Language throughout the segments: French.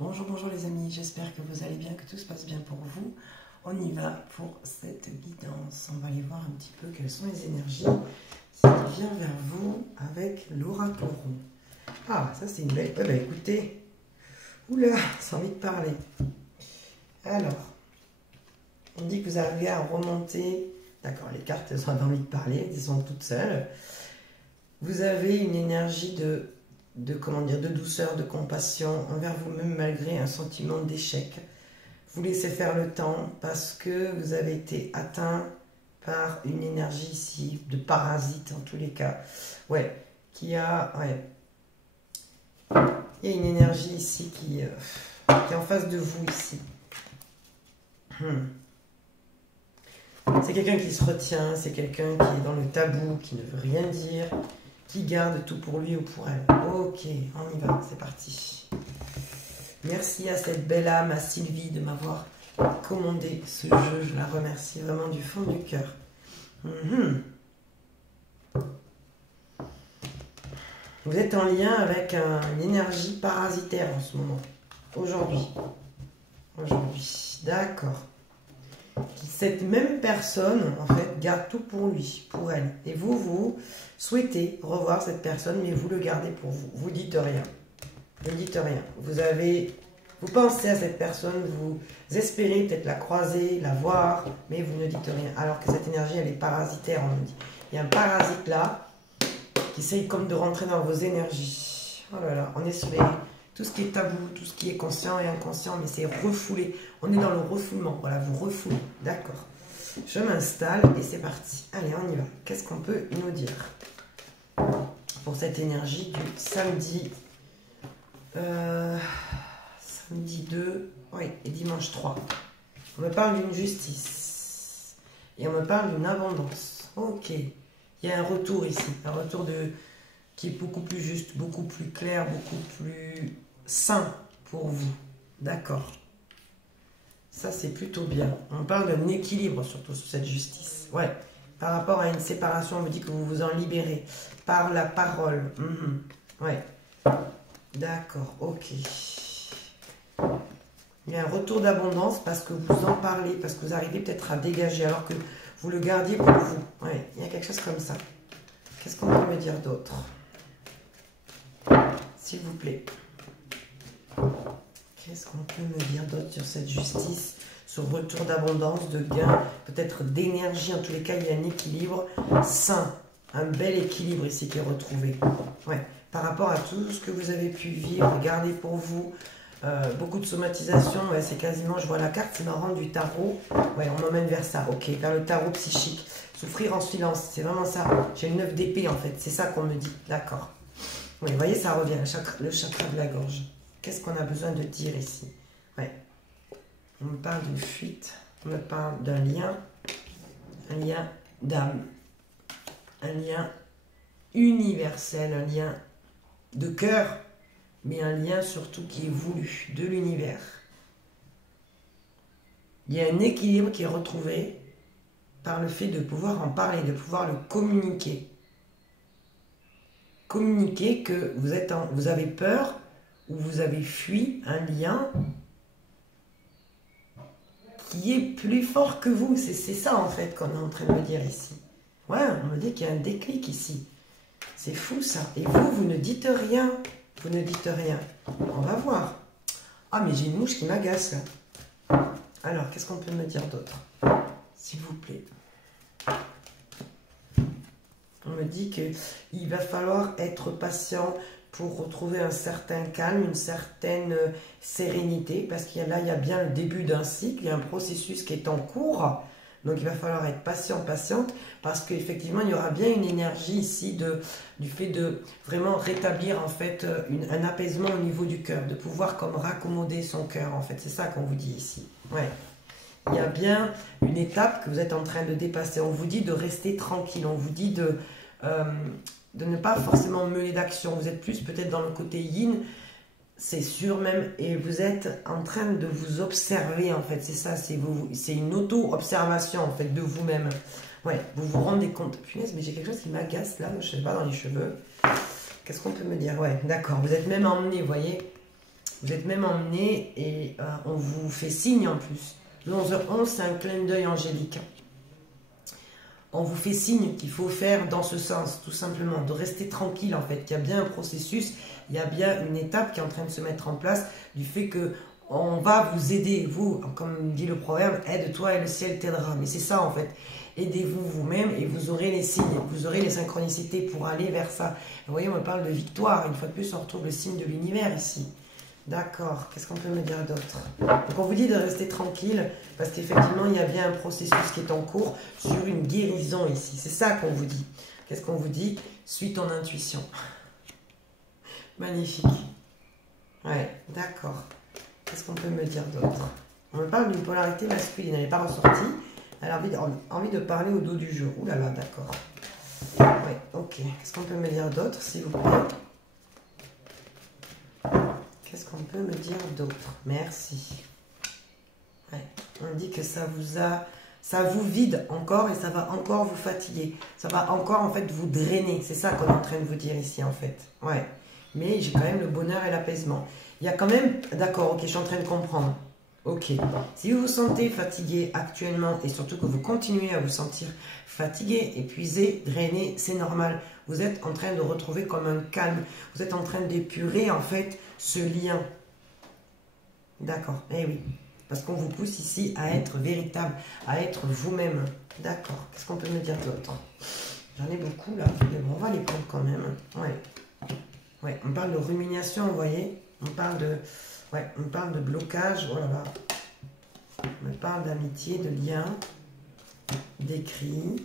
Bonjour, bonjour les amis, j'espère que vous allez bien, que tout se passe bien pour vous. On y va pour cette guidance. On va aller voir un petit peu quelles sont les énergies qui viennent vers vous avec l'aura taureau. Ah, ça c'est une belle... bah écoutez, oula, ça a envie de parler. Alors, on dit que vous arrivez à remonter... D'accord, les cartes elles ont envie de parler, elles sont toutes seules. Vous avez une énergie comment dire, de douceur, de compassion envers vous-même malgré un sentiment d'échec. Vous laissez faire le temps parce que vous avez été atteint par une énergie ici, de parasite en tous les cas. Ouais, il y a une énergie ici qui est en face de vous ici. C'est quelqu'un qui se retient, c'est quelqu'un qui est dans le tabou, qui ne veut rien dire, qui garde tout pour lui ou pour elle. Ok, on y va, c'est parti. Merci à cette belle âme, à Sylvie, de m'avoir commandé ce jeu. Je la remercie vraiment du fond du cœur. Vous êtes en lien avec une énergie parasitaire en ce moment. Aujourd'hui, d'accord. Cette même personne, en fait, garde tout pour lui, pour elle. Et vous souhaitez revoir cette personne, mais vous le gardez pour vous. Vous dites rien. Vous ne dites rien. Vous pensez à cette personne, vous espérez peut-être la croiser, la voir, mais vous ne dites rien. Alors que cette énergie, elle est parasitaire, on me dit. Il y a un parasite là, qui essaye comme de rentrer dans vos énergies. Oh là là, on est sur tout ce qui est tabou, tout ce qui est conscient et inconscient, mais c'est refoulé. On est dans le refoulement. Voilà, vous refoulez. D'accord. Je m'installe et c'est parti. Allez, on y va. Qu'est-ce qu'on peut nous dire pour cette énergie du samedi, samedi 2, oui, et dimanche 3. On me parle d'une justice et on me parle d'une abondance. Ok. Il y a un retour ici, un retour qui est beaucoup plus juste, beaucoup plus clair, beaucoup plus sain pour vous. D'accord. Ça, c'est plutôt bien. On parle d'un équilibre, surtout sur cette justice. Ouais. Par rapport à une séparation, on me dit que vous vous en libérez. Par la parole. Ouais. D'accord, ok. Il y a un retour d'abondance parce que vous en parlez, parce que vous arrivez peut-être à dégager, alors que vous le gardiez pour vous. Ouais, il y a quelque chose comme ça. Qu'est-ce qu'on peut me dire d'autre? S'il vous plaît. Qu'est-ce qu'on peut me dire d'autre sur cette justice, ce retour d'abondance, de gain, peut-être d'énergie? En tous les cas, il y a un équilibre sain, un bel équilibre ici qui est retrouvé. Ouais. Par rapport à tout ce que vous avez pu vivre, garder pour vous, beaucoup de somatisation, ouais, c'est quasiment, je vois la carte, c'est marrant, du tarot. Ouais, on m'emmène vers ça, ok, vers le tarot psychique. Souffrir en silence, c'est vraiment ça. J'ai le 9 d'épée en fait, c'est ça qu'on me dit, d'accord. Oui, vous voyez, ça revient, le chakra de la gorge. Qu'est-ce qu'on a besoin de dire ici? Ouais. On me parle d'une fuite, on me parle d'un lien, un lien d'âme, un lien universel, un lien de cœur, mais un lien surtout qui est voulu, de l'univers. Il y a un équilibre qui est retrouvé par le fait de pouvoir en parler, de pouvoir le communiquer. Communiquer que vous avez peur ou vous avez fui un lien qui est plus fort que vous. C'est ça en fait qu'on est en train de me dire ici. Ouais, on me dit qu'il y a un déclic ici. C'est fou ça. Et vous ne dites rien. Vous ne dites rien. On va voir. Ah, mais j'ai une mouche qui m'agace là. Alors, qu'est-ce qu'on peut me dire d'autre? S'il vous plaît. On me dit qu'il va falloir être patient pour retrouver un certain calme, une certaine sérénité, parce qu'il y a bien le début d'un cycle, il y a un processus qui est en cours. Donc il va falloir être patient, patiente, parce qu'effectivement il y aura bien une énergie ici du fait de vraiment rétablir en fait un apaisement au niveau du cœur, de pouvoir comme raccommoder son cœur en fait, c'est ça qu'on vous dit ici. Ouais. Il y a bien une étape que vous êtes en train de dépasser. On vous dit de rester tranquille, on vous dit de ne pas forcément mener d'action. Vous êtes plus peut-être dans le côté yin, c'est sûr même, et vous êtes en train de vous observer en fait, c'est ça, c'est une auto-observation en fait de vous-même. Ouais, vous vous rendez compte. Punaise, mais j'ai quelque chose qui m'agace là, je sais pas, dans les cheveux. Qu'est-ce qu'on peut me dire? Ouais, d'accord, vous êtes même emmené, vous voyez. Vous êtes même emmené et on vous fait signe en plus. Le 11h11, c'est un clin d'œil angélique. On vous fait signe qu'il faut faire dans ce sens, tout simplement, de rester tranquille en fait. Il y a bien un processus, il y a bien une étape qui est en train de se mettre en place du fait que on va vous aider, vous, comme dit le proverbe, aide-toi et le ciel t'aidera. Mais c'est ça en fait, aidez-vous vous-même et vous aurez les signes, vous aurez les synchronicités pour aller vers ça. Vous voyez, on me parle de victoire, une fois de plus on retrouve le signe de l'univers ici. D'accord, qu'est-ce qu'on peut me dire d'autre? Donc on vous dit de rester tranquille, parce qu'effectivement il y a bien un processus qui est en cours sur une guérison ici. C'est ça qu'on vous dit. Qu'est-ce qu'on vous dit? Suis ton intuition. Magnifique. Ouais, d'accord. Qu'est-ce qu'on peut me dire d'autre? On me parle d'une polarité masculine, elle n'est pas ressortie. Elle a envie de parler au dos du jour. Ouh là là, d'accord. Ouais, ok. Qu'est-ce qu'on peut me dire d'autre, s'il vous plaît? Qu'est-ce qu'on peut me dire d'autre? Merci. Ouais. On dit que ça vous vide encore et ça va encore vous fatiguer. Ça va encore en fait vous drainer. C'est ça qu'on est en train de vous dire ici en fait. Ouais. Mais j'ai quand même le bonheur et l'apaisement. Il y a quand même... D'accord, ok, je suis en train de comprendre. Ok. Si vous vous sentez fatigué actuellement et surtout que vous continuez à vous sentir fatigué, épuisé, drainé, c'est normal. Vous êtes en train de retrouver comme un calme. Vous êtes en train d'épurer en fait ce lien. D'accord, eh oui. Parce qu'on vous pousse ici à être véritable, à être vous-même. D'accord, qu'est-ce qu'on peut me dire d'autre? J'en ai beaucoup là, mais bon, on va les prendre quand même. Ouais. Ouais, on parle de rumination, vous voyez. On parle de... Ouais, on parle de blocage, oh là là. On parle d'amitié, de lien, d'écrit,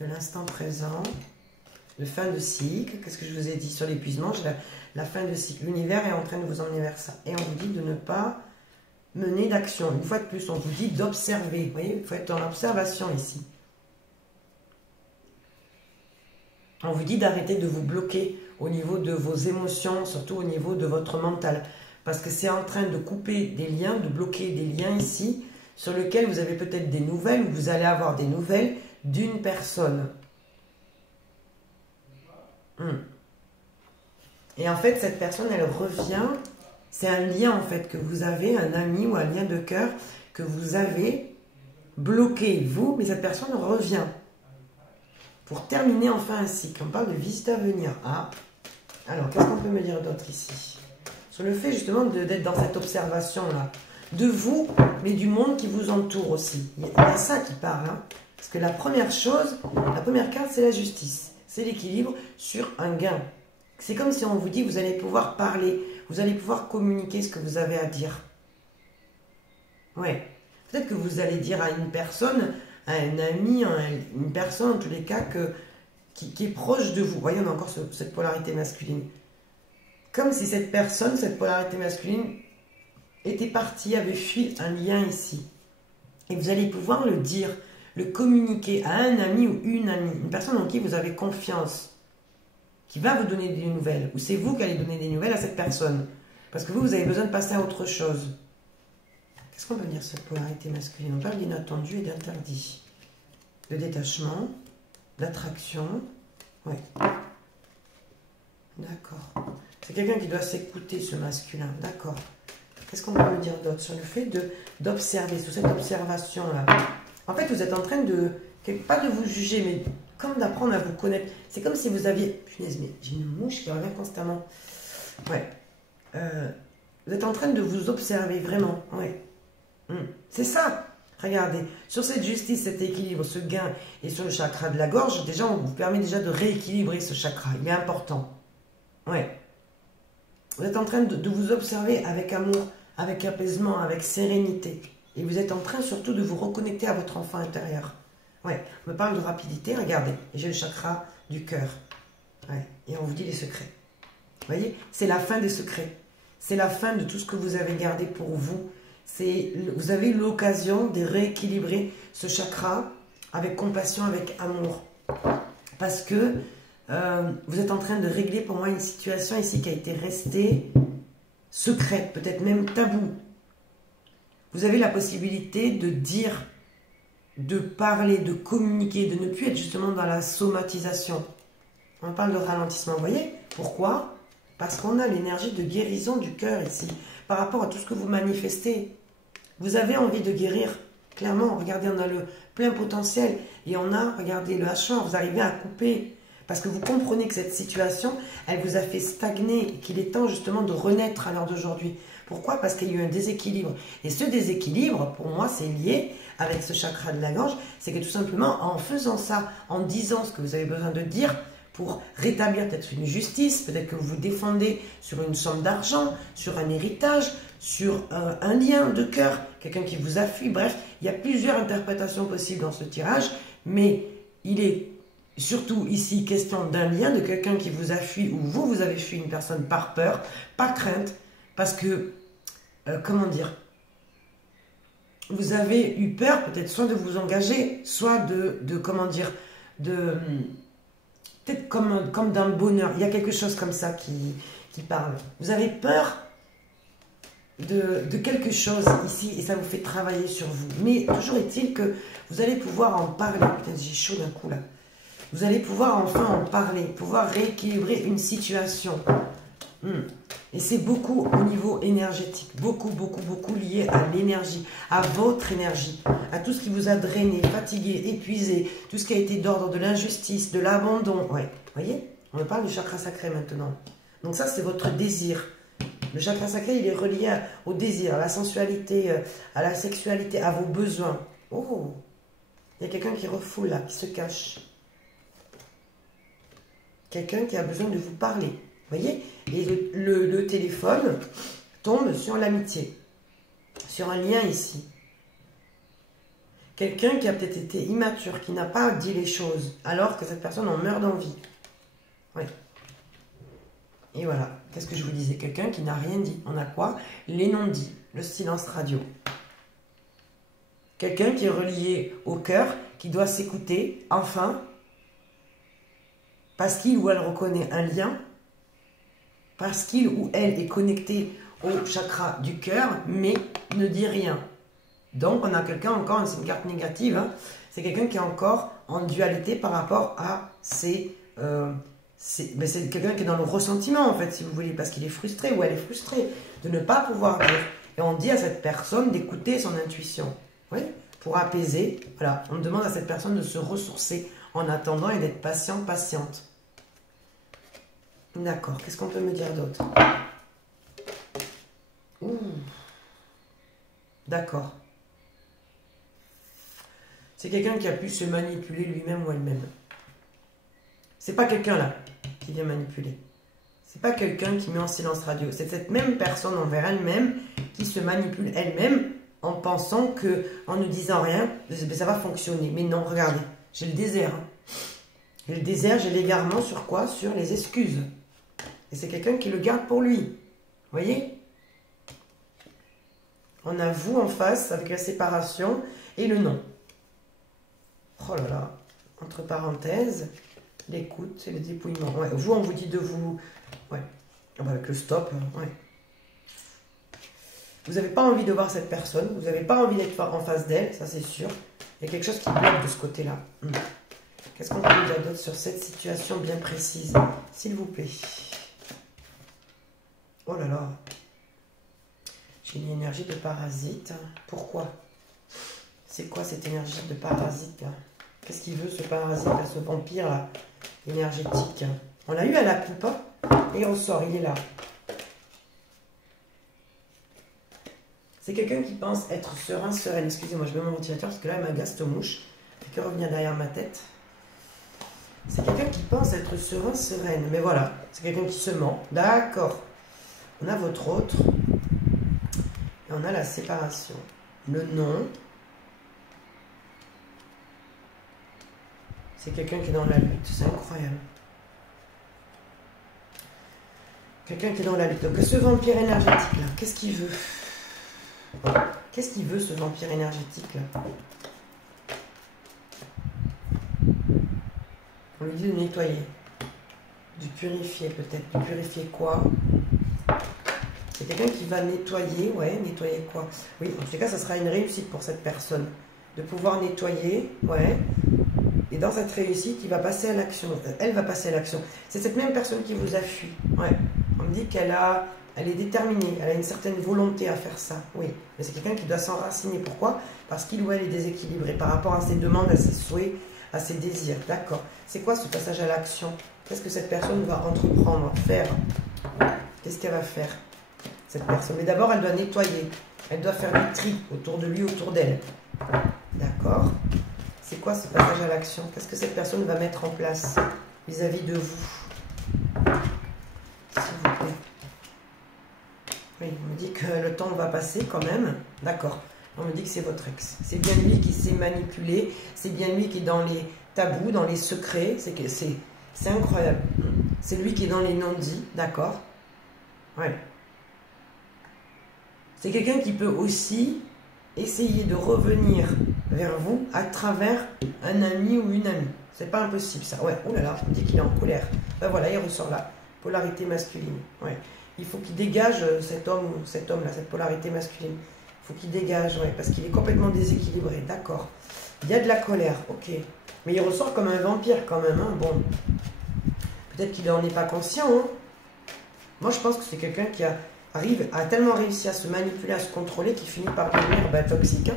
de l'instant présent, de fin de cycle. Qu'est-ce que je vous ai dit sur l'épuisement? La fin de cycle. L'univers est en train de vous emmener vers ça. Et on vous dit de ne pas mener d'action. Une fois de plus, on vous dit d'observer. Vous voyez, il faut être dans l'observation ici. On vous dit d'arrêter de vous bloquer au niveau de vos émotions, surtout au niveau de votre mental. Parce que c'est en train de couper des liens, de bloquer des liens ici, sur lesquels vous avez peut-être des nouvelles, ou vous allez avoir des nouvelles d'une personne. Et en fait, cette personne, elle revient, c'est un lien en fait que vous avez, un ami ou un lien de cœur que vous avez bloqué, vous, mais cette personne revient. Pour terminer enfin un cycle, on parle de visite à venir. Ah, alors qu'est-ce qu'on peut me dire d'autre ici? Sur le fait justement d'être dans cette observation-là, de vous, mais du monde qui vous entoure aussi. Il y a ça qui parle, hein. Parce que la première chose, la première carte, c'est la justice. C'est l'équilibre sur un gain. C'est comme si on vous dit, vous allez pouvoir parler, vous allez pouvoir communiquer ce que vous avez à dire. Ouais. Peut-être que vous allez dire à une personne, à un ami, une personne en tous les cas qui est proche de vous. Voyez, on a encore cette polarité masculine. Comme si cette personne, cette polarité masculine, était partie, avait fui un lien ici. Et vous allez pouvoir le dire, le communiquer à un ami ou une amie, une personne en qui vous avez confiance, qui va vous donner des nouvelles, ou c'est vous qui allez donner des nouvelles à cette personne. Parce que vous avez besoin de passer à autre chose. Qu'est-ce qu'on peut dire sur cette polarité masculine? On parle d'inattendu et d'interdit. De détachement, d'attraction. Ouais. D'accord. C'est quelqu'un qui doit s'écouter, ce masculin. D'accord. Qu'est-ce qu'on peut me dire d'autre sur le fait d'observer, sur cette observation-là? En fait, vous êtes en train de, pas de vous juger, mais comme d'apprendre à vous connaître. C'est comme si vous aviez... Punaise, mais j'ai une mouche qui revient constamment. Ouais. Vous êtes en train de vous observer, vraiment. Ouais. C'est ça. Regardez, sur cette justice, cet équilibre, ce gain et sur le chakra de la gorge, déjà, on vous permet déjà de rééquilibrer ce chakra. Il est important. Ouais. Vous êtes en train de vous observer avec amour, avec apaisement, avec sérénité. Et vous êtes en train surtout de vous reconnecter à votre enfant intérieur. Ouais, on me parle de rapidité, regardez. Et j'ai le chakra du cœur. Ouais, et on vous dit les secrets. Vous voyez, c'est la fin des secrets. C'est la fin de tout ce que vous avez gardé pour vous. Vous avez eu l'occasion de rééquilibrer ce chakra avec compassion, avec amour. Parce que vous êtes en train de régler pour moi une situation ici qui a été restée secrète, peut-être même tabou. Vous avez la possibilité de dire, de parler, de communiquer, de ne plus être justement dans la somatisation. On parle de ralentissement, vous voyez? Pourquoi? Parce qu'on a l'énergie de guérison du cœur ici. Par rapport à tout ce que vous manifestez. Vous avez envie de guérir. Clairement, regardez, on a le plein potentiel. Et on a, regardez, le hachoir. Vous arrivez à couper. Parce que vous comprenez que cette situation, elle vous a fait stagner. Et qu'il est temps justement de renaître à l'heure d'aujourd'hui. Pourquoi? Parce qu'il y a eu un déséquilibre. Et ce déséquilibre, pour moi, c'est lié avec ce chakra de la gorge. C'est que tout simplement, en faisant ça, en disant ce que vous avez besoin de dire, pour rétablir peut-être une justice, peut-être que vous vous défendez sur une somme d'argent, sur un héritage, sur un lien de cœur, quelqu'un qui vous a fui. Bref, il y a plusieurs interprétations possibles dans ce tirage, mais il est surtout ici question d'un lien, de quelqu'un qui vous a fui ou vous avez fui une personne par peur, par crainte, parce que, comment dire, vous avez eu peur peut-être soit de vous engager, soit de comment dire, peut-être comme d'un bonheur. Il y a quelque chose comme ça qui parle. Vous avez peur de quelque chose ici et ça vous fait travailler sur vous. Mais toujours est-il que vous allez pouvoir en parler. Putain, j'ai chaud d'un coup là. Vous allez pouvoir enfin en parler, pouvoir rééquilibrer une situation. Et c'est beaucoup au niveau énergétique, beaucoup lié à l'énergie, à votre énergie, à tout ce qui vous a drainé, fatigué, épuisé, tout ce qui a été d'ordre de l'injustice, de l'abandon. Ouais, vous voyez, on parle du chakra sacré maintenant. Donc ça, c'est votre désir. Le chakra sacré, il est relié au désir, à la sensualité, à la sexualité, à vos besoins. Oh, il y a quelqu'un qui refoule là, qui se cache. Quelqu'un qui a besoin de vous parler. Vous voyez? Et le téléphone tombe sur l'amitié, sur un lien ici. Quelqu'un qui a peut-être été immature, qui n'a pas dit les choses, alors que cette personne en meurt d'envie. Oui. Et voilà. Qu'est-ce que je vous disais? Quelqu'un qui n'a rien dit. On a quoi? Les non-dits, le silence radio. Quelqu'un qui est relié au cœur, qui doit s'écouter, enfin, parce qu'il ou elle reconnaît un lien, parce qu'il ou elle est connecté au chakra du cœur, mais ne dit rien. Donc, on a quelqu'un encore, c'est une carte négative, hein, c'est quelqu'un qui est encore en dualité par rapport à ses... c'est quelqu'un qui est dans le ressentiment, en fait, si vous voulez, parce qu'il est frustré ou elle est frustrée de ne pas pouvoir dire. Et on dit à cette personne d'écouter son intuition, oui, pour apaiser. Voilà, on demande à cette personne de se ressourcer en attendant et d'être patient, patiente. D'accord, qu'est-ce qu'on peut me dire d'autre? D'accord. C'est quelqu'un qui a pu se manipuler lui-même ou elle-même. C'est pas quelqu'un là qui vient manipuler. C'est pas quelqu'un qui met en silence radio. C'est cette même personne envers elle-même qui se manipule elle-même en pensant que, en ne disant rien, ça va fonctionner. Mais non, regardez, j'ai le désert. J'ai le désert, j'ai l'égarement sur quoi? Sur les excuses. Et c'est quelqu'un qui le garde pour lui. Vous voyez? On a vous en face avec la séparation et le non. Oh là là. Entre parenthèses, l'écoute et le dépouillement. Ouais, vous, on vous dit de vous... Ouais. Avec le stop. Ouais. Vous n'avez pas envie de voir cette personne. Vous n'avez pas envie d'être en face d'elle. Ça, c'est sûr. Il y a quelque chose qui bloque de ce côté-là. Qu'est-ce qu'on peut vous dire d'autre sur cette situation bien précise? S'il vous plaît. Oh là là. J'ai une énergie de parasite. Pourquoi? C'est quoi cette énergie de parasite là? Qu'est-ce qu'il veut ce parasite là, ce vampire là, énergétique? On l'a eu à la coupe, hein, et on sort, il est là. C'est quelqu'un qui pense être serein, sereine. Excusez-moi, je mets mon ventilateur parce que là, elle m'agace cette mouche. Elle fait que revenir derrière ma tête. C'est quelqu'un qui pense être serein, sereine. Mais voilà, c'est quelqu'un qui se ment. D'accord. On a votre autre. Et on a la séparation. Le non. C'est quelqu'un qui est dans la lutte. C'est incroyable. Quelqu'un qui est dans la lutte. Donc ce vampire énergétique là, qu'est-ce qu'il veut? Qu'est-ce qu'il veut ce vampire énergétique là? On lui dit de nettoyer. De purifier peut-être. De purifier quoi? C'est quelqu'un qui va nettoyer. Ouais, nettoyer quoi? Oui, en tout cas, ça sera une réussite pour cette personne. De pouvoir nettoyer. Ouais. Et dans cette réussite, il va passer à l'action. Elle va passer à l'action. C'est cette même personne qui vous a fui. Ouais. me dit elle est déterminée, elle a une certaine volonté à faire ça, oui. Mais c'est quelqu'un qui doit s'enraciner. Pourquoi? Parce qu'il ou elle est déséquilibré par rapport à ses demandes, à ses souhaits, à ses désirs. D'accord. C'est quoi ce passage à l'action? Qu'est-ce que cette personne va entreprendre, faire? Qu'est-ce qu'elle va faire, cette personne? Mais d'abord, elle doit nettoyer. Elle doit faire du tri autour de lui, autour d'elle. D'accord. C'est quoi ce passage à l'action? Qu'est-ce que cette personne va mettre en place vis-à-vis de vous? S'il vous plaît. Oui, on me dit que le temps va passer quand même. D'accord. On me dit que c'est votre ex. C'est bien lui qui s'est manipulé. C'est bien lui qui est dans les tabous, dans les secrets. C'est incroyable. C'est lui qui est dans les non-dits. D'accord. Ouais. C'est quelqu'un qui peut aussi essayer de revenir vers vous à travers un ami ou une amie. C'est pas impossible ça. Ouais, oh là là, on me dit qu'il est en colère. Ben voilà, il ressort là. Polarité masculine. Ouais. Il faut qu'il dégage cet homme ou cet homme-là, cette polarité masculine. Il faut qu'il dégage, ouais, parce qu'il est complètement déséquilibré. D'accord. Il y a de la colère, ok. Mais il ressort comme un vampire quand même. Hein. Bon. Peut-être qu'il n'en est pas conscient. Hein. Moi, je pense que c'est quelqu'un qui a tellement réussi à se manipuler, à se contrôler, qu'il finit par devenir toxique. Hein.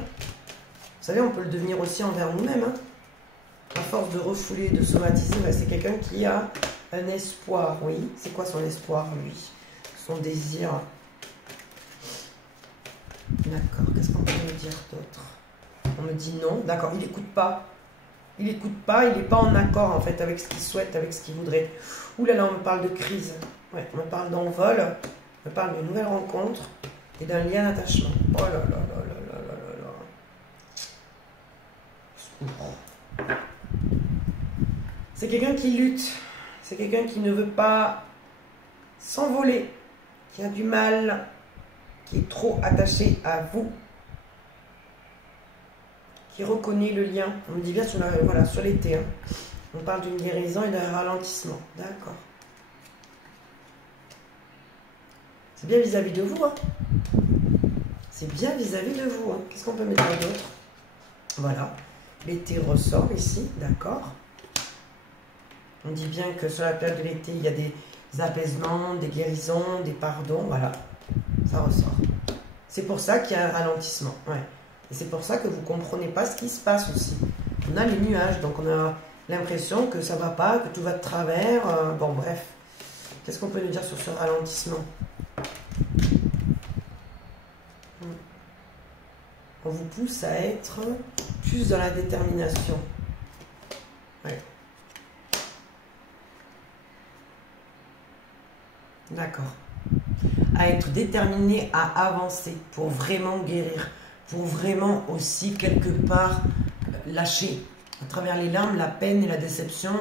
Vous savez, on peut le devenir aussi envers nous-mêmes. Hein. À force de refouler, de somatiser, c'est quelqu'un qui a un espoir, oui. C'est quoi son espoir, lui? Son désir. D'accord, qu'est-ce qu'on peut me dire d'autre? On me dit non, d'accord, il n'écoute pas. Il n'écoute pas, il n'est pas en accord en fait avec ce qu'il souhaite, avec ce qu'il voudrait. Ouh là là, on me parle de crise. Ouais, on me parle d'envol, on me parle d'une nouvelle rencontre et d'un lien d'attachement. Oh là là là là là là là là. C'est quelqu'un qui lutte. C'est quelqu'un qui ne veut pas s'envoler, qui a du mal, qui est trop attaché à vous, qui reconnaît le lien. On me dit bien sur, voilà, sur l'été. Hein. On parle d'une guérison et d'un ralentissement. D'accord. C'est bien vis-à-vis de vous. Hein. C'est bien vis-à-vis de vous. Hein. Qu'est-ce qu'on peut mettre d'autre? Voilà. L'été ressort ici. D'accord. On dit bien que sur la période de l'été, il y a des apaisements, des guérisons, des pardons. Voilà. Ça ressort. C'est pour ça qu'il y a un ralentissement. Ouais. Et c'est pour ça que vous ne comprenez pas ce qui se passe aussi. On a les nuages, donc on a l'impression que ça ne va pas, que tout va de travers. Bon, bref. Qu'est-ce qu'on peut nous dire sur ce ralentissement? On vous pousse à être plus dans la détermination. Ouais. D'accord. À être déterminé à avancer pour vraiment guérir, pour vraiment aussi quelque part lâcher. À travers les larmes, la peine et la déception,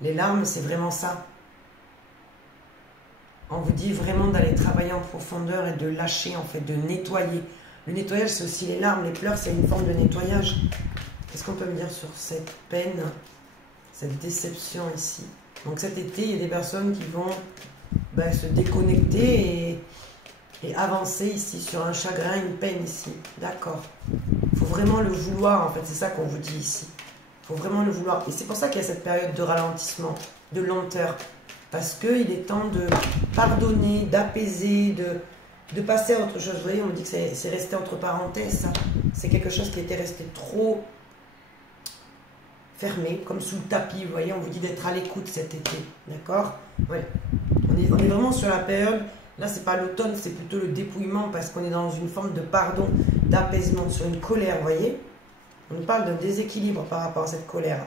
les larmes, c'est vraiment ça. On vous dit vraiment d'aller travailler en profondeur et de lâcher, en fait, de nettoyer. Le nettoyage, c'est aussi les larmes, les pleurs, c'est une forme de nettoyage. Qu'est-ce qu'on peut me dire sur cette peine, cette déception ici? Donc cet été, il y a des personnes qui vont se déconnecter et avancer ici sur un chagrin, une peine ici. D'accord. Il faut vraiment le vouloir, en fait, c'est ça qu'on vous dit ici. Il faut vraiment le vouloir. Et c'est pour ça qu'il y a cette période de ralentissement, de lenteur. Parce qu'il est temps de pardonner, d'apaiser, de passer à autre chose. Vous voyez, on me dit que c'est resté entre parenthèses, ça. C'est quelque chose qui était resté trop fermé, comme sous le tapis. Vous voyez, on vous dit d'être à l'écoute cet été. D'accord? Oui. On est vraiment sur la période, là c'est pas l'automne, c'est plutôt le dépouillement parce qu'on est dans une forme de pardon, d'apaisement, sur une colère, vous voyez. On nous parle d'un déséquilibre par rapport à cette colère.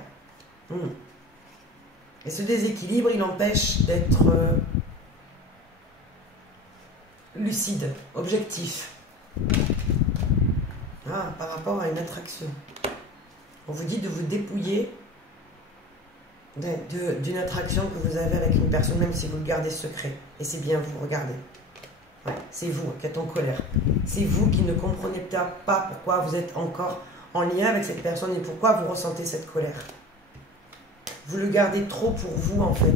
Et ce déséquilibre, il empêche d'être lucide, objectif. Par rapport à une attraction. On vous dit de vous dépouiller d'une attraction que vous avez avec une personne, même si vous le gardez secret. Et c'est bien vous, regardez. Ouais, c'est vous qui êtes en colère. C'est vous qui ne comprenez peut-être pas pourquoi vous êtes encore en lien avec cette personne et pourquoi vous ressentez cette colère. Vous le gardez trop pour vous, en fait.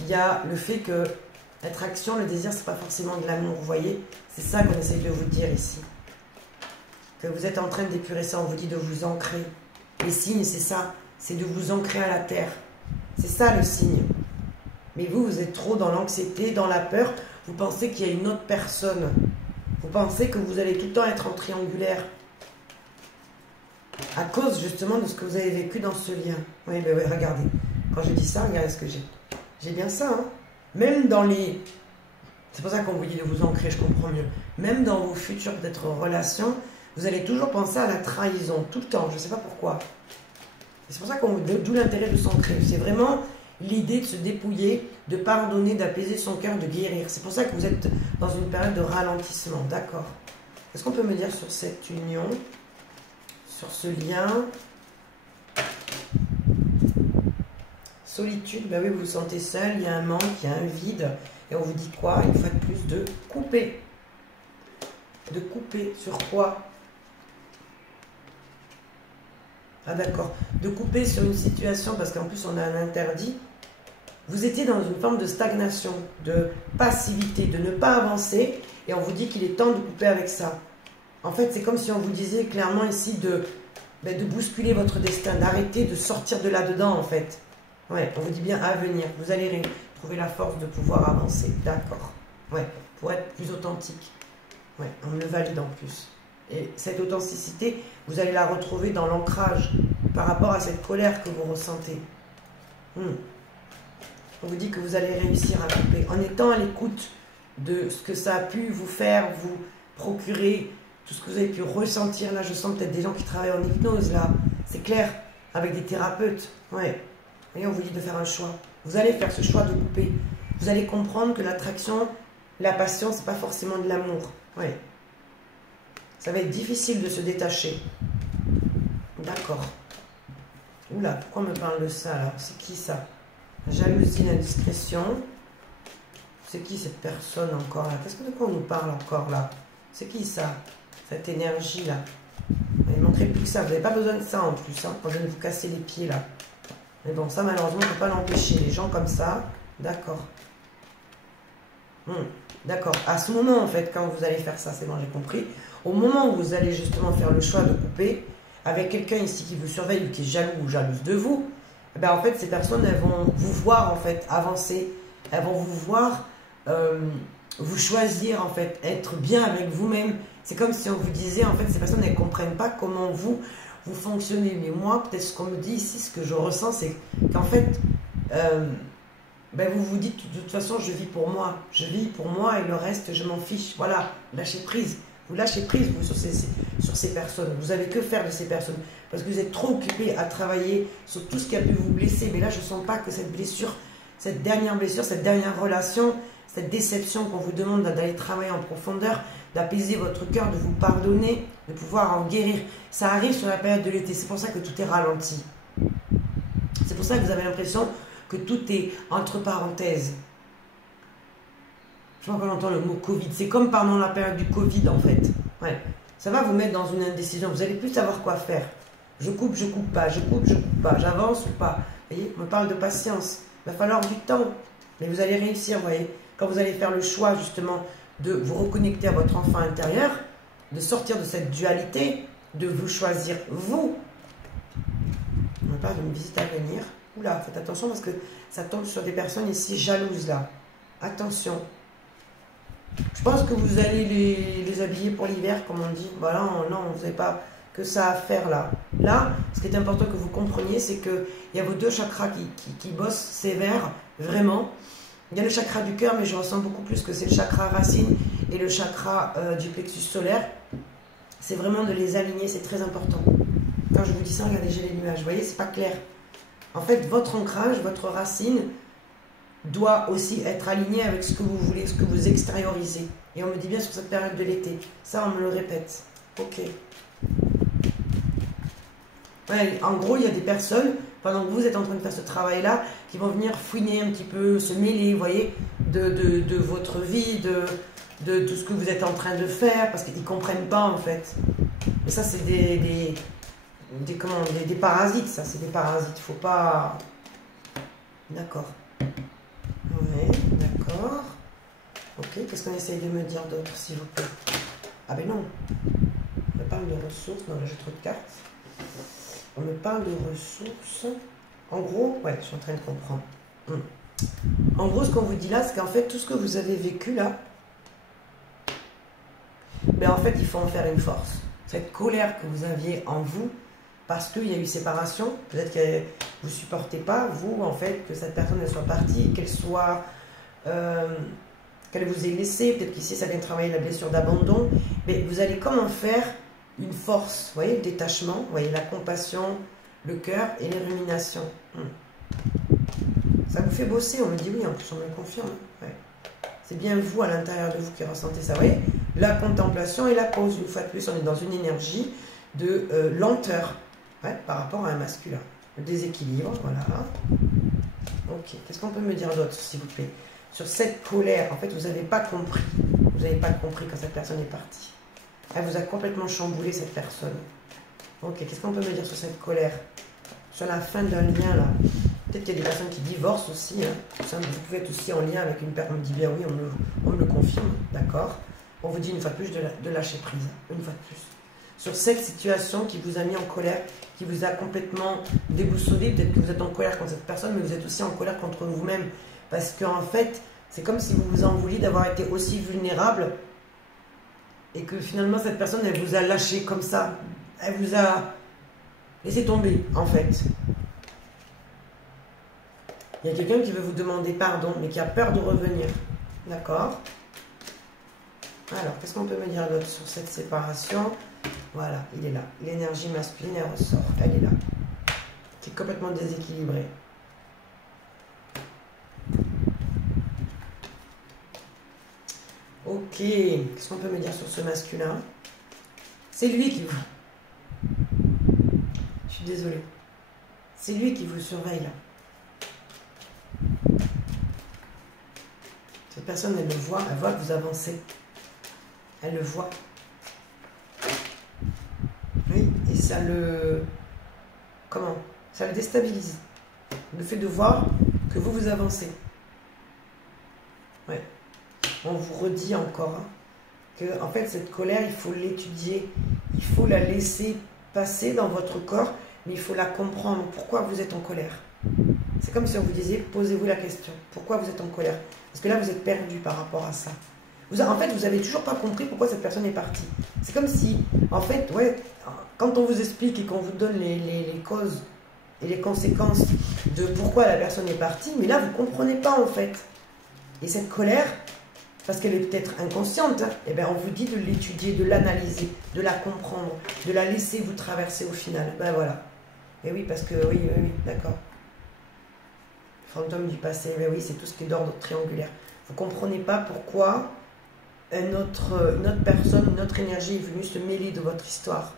Il y a le fait que l'attraction, le désir, c'est pas forcément de l'amour, vous voyez. C'est ça qu'on essaie de vous dire ici. Que vous êtes en train d'épurer ça, on vous dit de vous ancrer. Les signes, c'est ça. C'est de vous ancrer à la terre. C'est ça le signe. Mais vous, vous êtes trop dans l'anxiété, dans la peur. vous pensez qu'il y a une autre personne. Vous pensez que vous allez tout le temps être en triangulaire. À cause justement de ce que vous avez vécu dans ce lien. Oui, ben oui, regardez. Quand je dis ça, regardez ce que j'ai. J'ai bien ça, hein. Même dans les... C'est pour ça qu'on vous dit de vous ancrer, je comprends mieux. Même dans vos futures peut-être relations, vous allez toujours penser à la trahison, tout le temps. Je ne sais pas pourquoi. C'est pour ça qu'on vous d'où l'intérêt de s'ancrer. C'est vraiment l'idée de se dépouiller, de pardonner, d'apaiser son cœur, de guérir. C'est pour ça que vous êtes dans une période de ralentissement, d'accord? Est-ce qu'on peut me dire sur cette union, sur ce lien? Solitude, ben oui, vous vous sentez seul, il y a un manque, il y a un vide. Et on vous dit quoi? Une fois de plus, de couper. De couper sur quoi? Ah d'accord. De couper sur une situation, parce qu'en plus on a un interdit. Vous étiez dans une forme de stagnation, de passivité, de ne pas avancer. Et on vous dit qu'il est temps de couper avec ça. En fait, c'est comme si on vous disait clairement ici de bousculer votre destin, d'arrêter de sortir de là-dedans en fait. Ouais, on vous dit bien à venir. Vous allez trouver la force de pouvoir avancer. D'accord. Ouais, pour être plus authentique. Ouais, on me le valide en plus. Et cette authenticité, vous allez la retrouver dans l'ancrage par rapport à cette colère que vous ressentez. On vous dit que vous allez réussir à couper en étant à l'écoute de ce que ça a pu vous faire, vous procurer, tout ce que vous avez pu ressentir. Là, je sens peut-être des gens qui travaillent en hypnose, là. C'est clair, avec des thérapeutes. Ouais. Et on vous dit de faire un choix. Vous allez faire ce choix de couper. Vous allez comprendre que l'attraction, la passion, c'est pas forcément de l'amour. Ouais. Ça va être difficile de se détacher. D'accord. Oula, pourquoi on me parle de ça là? C'est qui ça? La jalousie, l'indiscrétion. C'est qui cette personne encore là? Qu'est-ce que de quoi on nous parle encore là? C'est qui ça? Cette énergie là? Il ne manquerait plus que ça. Vous n'avez pas besoin de ça en plus, hein, quand je viens de vous casser les pieds là. Mais bon, ça malheureusement, on ne peut pas l'empêcher. Les gens comme ça, d'accord. D'accord. À ce moment, en fait, quand vous allez faire ça, c'est bon, j'ai compris. Au moment où vous allez justement faire le choix de couper, avec quelqu'un ici qui vous surveille ou qui est jaloux ou jalouse de vous, eh ben, en fait, ces personnes, elles vont vous voir, en fait, avancer. Elles vont vous voir, vous choisir, en fait, être bien avec vous-même. C'est comme si on vous disait, en fait, ces personnes, elles ne comprennent pas comment vous fonctionnez. Mais moi, peut-être ce qu'on me dit ici, ce que je ressens, c'est qu'en fait, vous vous dites, de toute façon, je vis pour moi. Je vis pour moi et le reste, je m'en fiche. Voilà, lâchez prise. Vous lâchez prise, vous, sur ces personnes. Vous n'avez que faire de ces personnes. Parce que vous êtes trop occupé à travailler sur tout ce qui a pu vous blesser. Mais là, je ne sens pas que cette blessure, cette dernière blessure, cette dernière relation, cette déception qu'on vous demande d'aller travailler en profondeur, d'apaiser votre cœur, de vous pardonner, de pouvoir en guérir. Ça arrive sur la période de l'été. C'est pour ça que tout est ralenti. C'est pour ça que vous avez l'impression que tout est entre parenthèses. Je crois qu'on entend le mot Covid. C'est comme pendant la période du Covid, en fait. Ouais. Ça va vous mettre dans une indécision. Vous n'allez plus savoir quoi faire. Je coupe pas. Je coupe pas. J'avance ou pas. Vous voyez, on me parle de patience. Il va falloir du temps. Mais vous allez réussir, vous voyez. Quand vous allez faire le choix, justement, de vous reconnecter à votre enfant intérieur, de sortir de cette dualité, de vous choisir, vous. On me parle d'une visite à venir. Oula, faites attention parce que ça tombe sur des personnes ici jalouses, là. Attention. Je pense que vous allez les habiller pour l'hiver, comme on dit. Voilà, non, vous n'avez pas que ça à faire là. Là, ce qui est important que vous compreniez, c'est qu'il y a vos deux chakras qui bossent sévère, vraiment. Il y a le chakra du cœur, mais je ressens beaucoup plus que c'est le chakra racine et le chakra du plexus solaire. C'est vraiment de les aligner, c'est très important. Quand je vous dis ça, regardez, j'ai les nuages. Vous voyez, c'est pas clair. En fait, votre ancrage, votre racine doit aussi être aligné avec ce que vous voulez, ce que vous extériorisez. Et on me dit bien sur cette période de l'été. Ça, on me le répète. Ok. Ouais, en gros, il y a des personnes, pendant que vous êtes en train de faire ce travail-là, qui vont venir fouiner un petit peu, se mêler, vous voyez, de votre vie, de tout ce que vous êtes en train de faire, parce qu'ils ne comprennent pas, en fait. Mais ça, c'est des parasites, ça, c'est des parasites. Il ne faut pas... D'accord. Oui, d'accord. Ok, qu'est-ce qu'on essaye de me dire d'autre, s'il vous plaît? Ah ben non. On me parle de ressources. Non, là, j'ai trop de cartes. On me parle de ressources. En gros, ouais, je suis en train de comprendre. En gros, ce qu'on vous dit là, c'est qu'en fait, tout ce que vous avez vécu là, en fait, il faut en faire une force. Cette colère que vous aviez en vous, parce qu'il y a eu séparation, peut-être que vous ne supportez pas, vous, en fait, que cette personne elle soit partie, qu'elle soit... qu'elle vous ait laissé, peut-être qu'ici ça vient travailler la blessure d'abandon, mais vous allez comment faire une force, vous voyez, le détachement, vous voyez, la compassion, le cœur et les ruminations. Ça vous fait bosser, on me dit oui, en plus on me le confirme. Ouais. C'est bien vous à l'intérieur de vous qui ressentez ça, vous voyez, la contemplation et la pause, une fois de plus, on est dans une énergie de lenteur, ouais, par rapport à un masculin. Le déséquilibre, voilà. Ok, qu'est-ce qu'on peut me dire d'autre, s'il vous plaît? Sur cette colère, en fait, vous n'avez pas compris. Vous n'avez pas compris quand cette personne est partie. Elle vous a complètement chamboulé, cette personne. Ok, qu'est-ce qu'on peut me dire sur cette colère? Sur la fin d'un lien, là. Peut-être qu'il y a des personnes qui divorcent aussi. Hein. Vous pouvez être aussi en lien avec une personne. On me dit bien oui, on me le confirme. D'accord. On vous dit une fois de plus de lâcher prise. Une fois de plus. Sur cette situation qui vous a mis en colère, qui vous a complètement déboussolé. Peut-être que vous êtes en colère contre cette personne, mais vous êtes aussi en colère contre vous-même. Parce qu'en fait, c'est comme si vous vous en vouliez d'avoir été aussi vulnérable et que finalement, cette personne, elle vous a lâché comme ça. Elle vous a laissé tomber, en fait. Il y a quelqu'un qui veut vous demander pardon, mais qui a peur de revenir. D'accord? Alors, qu'est-ce qu'on peut me dire d'autre sur cette séparation? Voilà, il est là. L'énergie masculine, elle ressort. Elle est là. C'est complètement déséquilibré. Ok, qu'est-ce qu'on peut me dire sur ce masculin? C'est lui qui vous... Je suis désolée. C'est lui qui vous surveille là. Cette personne, elle voit que vous avancez. Elle le voit. Oui, et ça le... Comment? Ça le déstabilise. Le fait de voir que vous avancez. Ouais. On vous redit encore hein, que en fait cette colère, il faut l'étudier, il faut la laisser passer dans votre corps, mais il faut la comprendre. Pourquoi vous êtes en colère? C'est comme si on vous disait, posez-vous la question, pourquoi vous êtes en colère? Parce que là, vous êtes perdu par rapport à ça. En fait, vous n'avez toujours pas compris pourquoi cette personne est partie. C'est comme si, en fait, ouais, quand on vous explique et qu'on vous donne les causes et les conséquences de pourquoi la personne est partie, mais là, vous ne comprenez pas en fait. Et cette colère, parce qu'elle est peut-être inconsciente, hein, eh bien, on vous dit de l'étudier, de l'analyser, de la comprendre, de la laisser vous traverser au final. Ben voilà. Et oui, parce que, oui, d'accord. Fantôme du passé, ben oui, c'est tout ce qui est d'ordre triangulaire. Vous ne comprenez pas pourquoi une autre personne, une autre énergie est venue se mêler de votre histoire.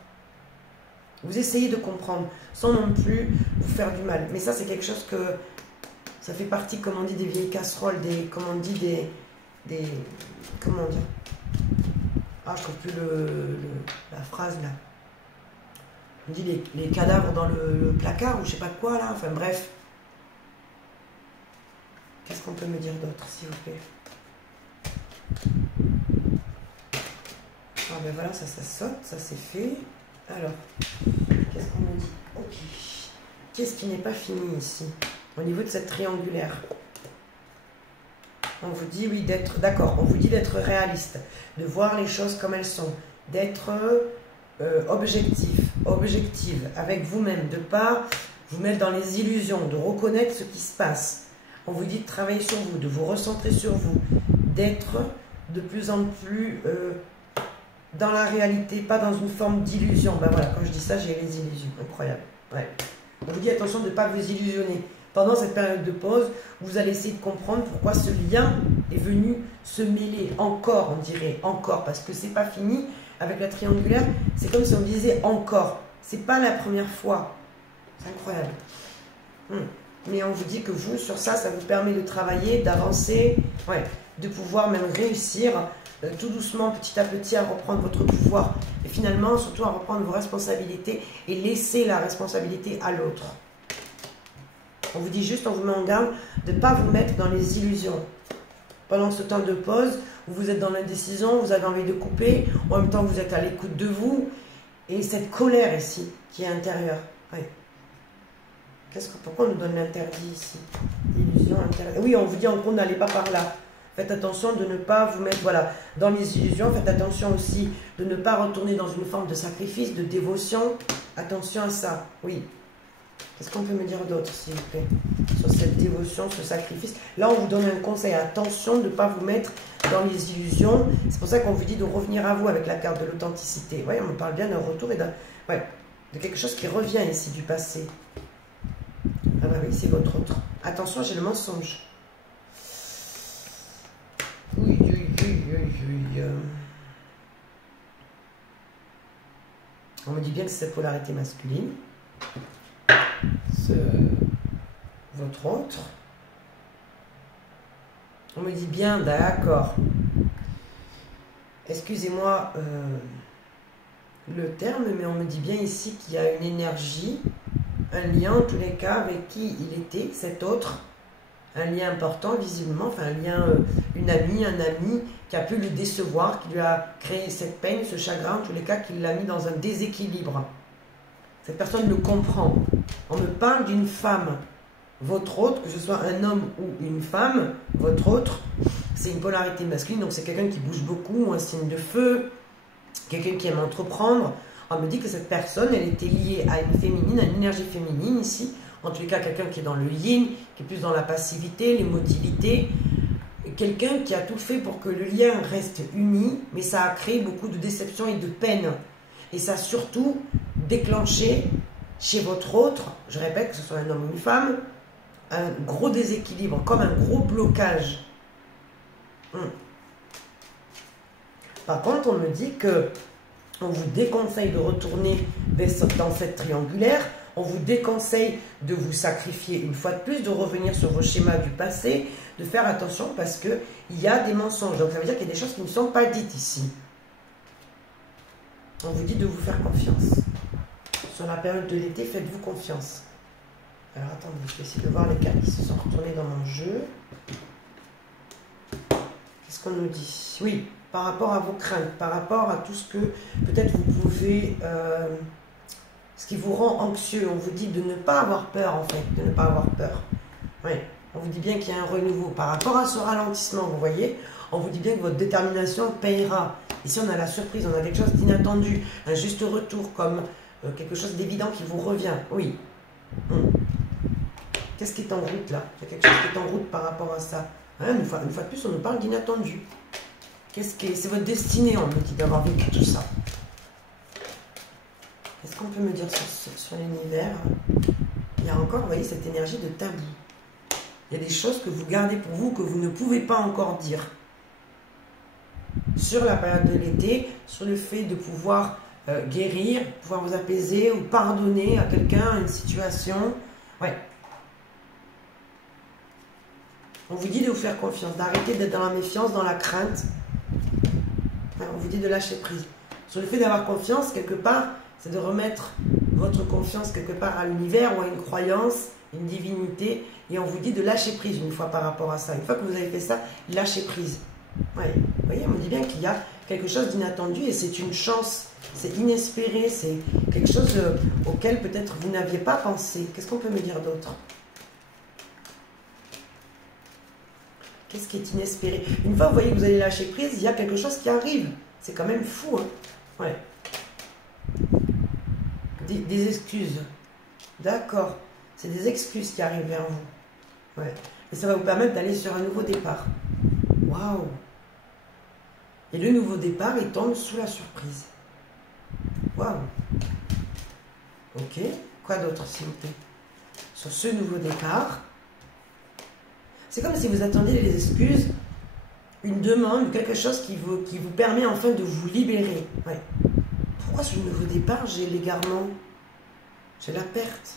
Vous essayez de comprendre, sans non plus vous faire du mal. Mais ça, c'est quelque chose que... Ça fait partie, comme on dit, des vieilles casseroles, comme on dit, des comment dire? Ah, je ne trouve plus la phrase, là. On dit les cadavres dans le placard, ou je sais pas quoi, là. Enfin, bref. Qu'est-ce qu'on peut me dire d'autre, s'il vous plaît? Ah, ben voilà, ça saute, ça c'est fait. Alors, qu'est-ce qu'on me dit? Ok. Qu'est-ce qui n'est pas fini ici? Au niveau de cette triangulaire. On vous dit, oui, d'être, d'accord, on vous dit d'être réaliste, de voir les choses comme elles sont, d'être objective avec vous-même, de ne pas vous mettre dans les illusions, de reconnaître ce qui se passe. On vous dit de travailler sur vous, de vous recentrer sur vous, d'être de plus en plus dans la réalité, pas dans une forme d'illusion. Ben voilà, quand je dis ça, j'ai les illusions. Incroyable. Ouais. On vous dit attention de ne pas vous illusionner. Pendant cette période de pause, vous allez essayer de comprendre pourquoi ce lien est venu se mêler encore, on dirait encore, parce que c'est pas fini avec la triangulaire. C'est comme si on disait encore. C'est pas la première fois. C'est incroyable. Mais on vous dit que vous, sur ça, ça vous permet de travailler, d'avancer, ouais, de pouvoir même réussir tout doucement, petit à petit, à reprendre votre pouvoir et finalement, surtout à reprendre vos responsabilités et laisser la responsabilité à l'autre. On vous dit juste, on vous met en garde de ne pas vous mettre dans les illusions. Pendant ce temps de pause, où vous êtes dans l'indécision, vous avez envie de couper, en même temps vous êtes à l'écoute de vous, et cette colère ici, qui est intérieure. Oui. Pourquoi on nous donne l'interdit ici? Illusion interdite. Oui, on vous dit en gros, n'allez pas par là. Faites attention de ne pas vous mettre, voilà, dans les illusions. Faites attention aussi de ne pas retourner dans une forme de sacrifice, de dévotion. Attention à ça, oui. Qu'est-ce qu'on peut me dire d'autre, s'il vous plaît, sur cette dévotion, ce sacrifice? Là, on vous donne un conseil. Attention de ne pas vous mettre dans les illusions. C'est pour ça qu'on vous dit de revenir à vous avec la carte de l'authenticité. Oui, on me parle bien d'un retour et de quelque chose qui revient ici du passé. Ah bah oui, c'est votre autre. Attention, j'ai le mensonge. Oui, oui, oui, oui, oui. On me dit bien que c'est cette polarité masculine. Votre autre. On me dit bien, d'accord. Excusez-moi le terme, mais on me dit bien ici qu'il y a une énergie, un lien en tous les cas avec qui il était, cet autre. Un lien important visiblement, enfin un lien, une amie, un ami qui a pu le décevoir, qui lui a créé cette peine, ce chagrin, en tous les cas qui l'a mis dans un déséquilibre. Cette personne le comprend. On me parle d'une femme, votre autre, que ce soit un homme ou une femme, votre autre, c'est une polarité masculine, donc c'est quelqu'un qui bouge beaucoup, un signe de feu, quelqu'un qui aime entreprendre. On me dit que cette personne, elle était liée à une féminine, à une énergie féminine ici, en tous les cas quelqu'un qui est dans le yin, qui est plus dans la passivité, l'émotivité, quelqu'un qui a tout fait pour que le lien reste uni, mais ça a créé beaucoup de déception et de peine. Et ça a surtout déclenché chez votre autre, je répète que ce soit un homme ou une femme, un gros déséquilibre, comme un gros blocage. Par contre, on me dit que on vous déconseille de retourner dans cette triangulaire, on vous déconseille de vous sacrifier une fois de plus, de revenir sur vos schémas du passé, de faire attention parce qu'il y a des mensonges. Donc ça veut dire qu'il y a des choses qui ne sont pas dites ici. On vous dit de vous faire confiance. Sur la période de l'été, faites-vous confiance. Alors attendez, je vais essayer de voir les cartes qui se sont retournées dans mon jeu. Qu'est-ce qu'on nous dit? Oui, par rapport à vos craintes, par rapport à tout ce que peut-être vous pouvez... ce qui vous rend anxieux, on vous dit de ne pas avoir peur en fait, de ne pas avoir peur. Oui, on vous dit bien qu'il y a un renouveau. Par rapport à ce ralentissement, vous voyez, on vous dit bien que votre détermination payera. Ici, on a la surprise, on a quelque chose d'inattendu, un juste retour, comme quelque chose d'évident qui vous revient. Oui. Qu'est-ce qui est en route là? Il y a quelque chose qui est en route par rapport à ça. Hein, une fois de plus, on nous parle d'inattendu. C'est votre destinée, on me dit, d'avoir vécu tout ça. Qu'est-ce qu'on peut me dire sur l'univers? Il y a encore, vous voyez, cette énergie de tabou. Il y a des choses que vous gardez pour vous, que vous ne pouvez pas encore dire. Sur la période de l'été, sur le fait de pouvoir guérir, pouvoir vous apaiser ou pardonner à quelqu'un, à une situation. Ouais. On vous dit de vous faire confiance, d'arrêter d'être dans la méfiance, dans la crainte. On vous dit de lâcher prise. Sur le fait d'avoir confiance, quelque part, c'est de remettre votre confiance quelque part à l'univers ou à une croyance, une divinité, et on vous dit de lâcher prise une fois par rapport à ça. Une fois que vous avez fait ça, lâchez prise. Ouais. Vous voyez, on me dit bien qu'il y a quelque chose d'inattendu et c'est une chance, c'est inespéré, c'est quelque chose auquel peut-être vous n'aviez pas pensé. Qu'est-ce qu'on peut me dire d'autre? Qu'est-ce qui est inespéré? Une fois, vous voyez que vous allez lâcher prise, il y a quelque chose qui arrive. C'est quand même fou, hein? Ouais. Des excuses. D'accord. C'est des excuses qui arrivent vers vous. Ouais. Et ça va vous permettre d'aller sur un nouveau départ. Waouh! Et le nouveau départ, il tombe sous la surprise. Waouh! Ok. Quoi d'autre, s'il vous plaît? Sur ce nouveau départ, c'est comme si vous attendiez les excuses, une demande, quelque chose qui vous permet enfin de vous libérer. Ouais. Pourquoi sur le nouveau départ, j'ai l'égarement? J'ai la perte.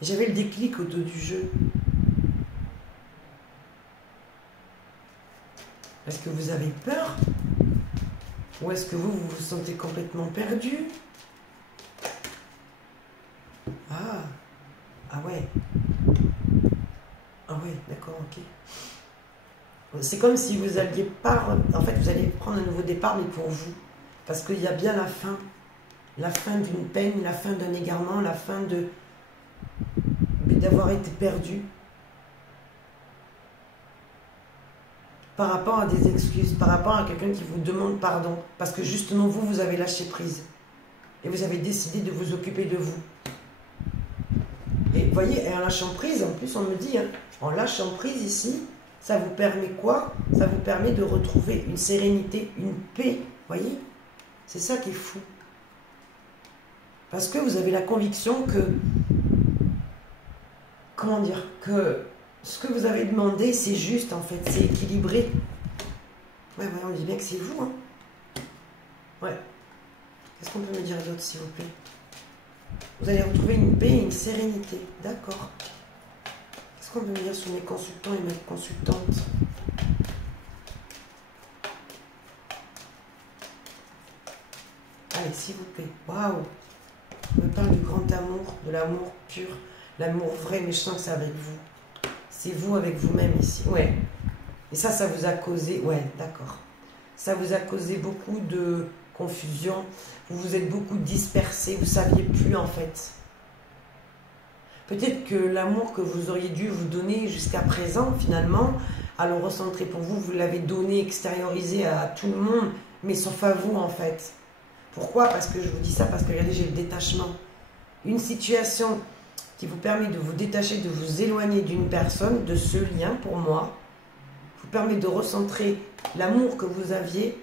J'avais le déclic au dos du jeu. Est-ce que vous avez peur? Ou est-ce que vous vous sentez complètement perdu? Ah, ah ouais. Ah ouais, d'accord, ok. C'est comme si vous alliez pas... En fait, vous allez prendre un nouveau départ, mais pour vous. Parce qu'il y a bien la fin. la fin d'une peine, la fin d'un égarement, la fin d'avoir été perdu. Par rapport à des excuses, par rapport à quelqu'un qui vous demande pardon. Parce que justement, vous avez lâché prise. Et vous avez décidé de vous occuper de vous. Et vous voyez, en lâchant prise, en plus on me dit, hein, en lâchant prise ici, ça vous permet quoi? Ça vous permet de retrouver une sérénité, une paix. Vous voyez? C'est ça qui est fou. Parce que vous avez la conviction que, comment dire, que ce que vous avez demandé, c'est juste en fait, c'est équilibré. Ouais, on dit bien que c'est vous. Hein. Ouais. Qu'est-ce qu'on peut me dire d'autre, s'il vous plaît? Vous allez retrouver une paix et une sérénité. D'accord. Qu'est-ce qu'on peut me dire sur mes consultants et mes consultantes? Allez, s'il vous plaît. Waouh! On me parle du grand amour, de l'amour pur, l'amour vrai, mais je sens que c'est avec vous. C'est vous avec vous-même ici. Ouais. Et ça vous a causé... Ouais, d'accord. Ça vous a causé beaucoup de confusion. Vous vous êtes beaucoup dispersé. Vous ne saviez plus, en fait. Peut-être que l'amour que vous auriez dû vous donner jusqu'à présent, finalement, à le recentrer pour vous, vous l'avez donné, extériorisé à tout le monde, mais sauf à vous, en fait. Pourquoi? Parce que je vous dis ça, parce que regardez, j'ai le détachement. Une situation qui vous permet de vous détacher, de vous éloigner d'une personne, de ce lien, pour moi, vous permet de recentrer l'amour que vous aviez,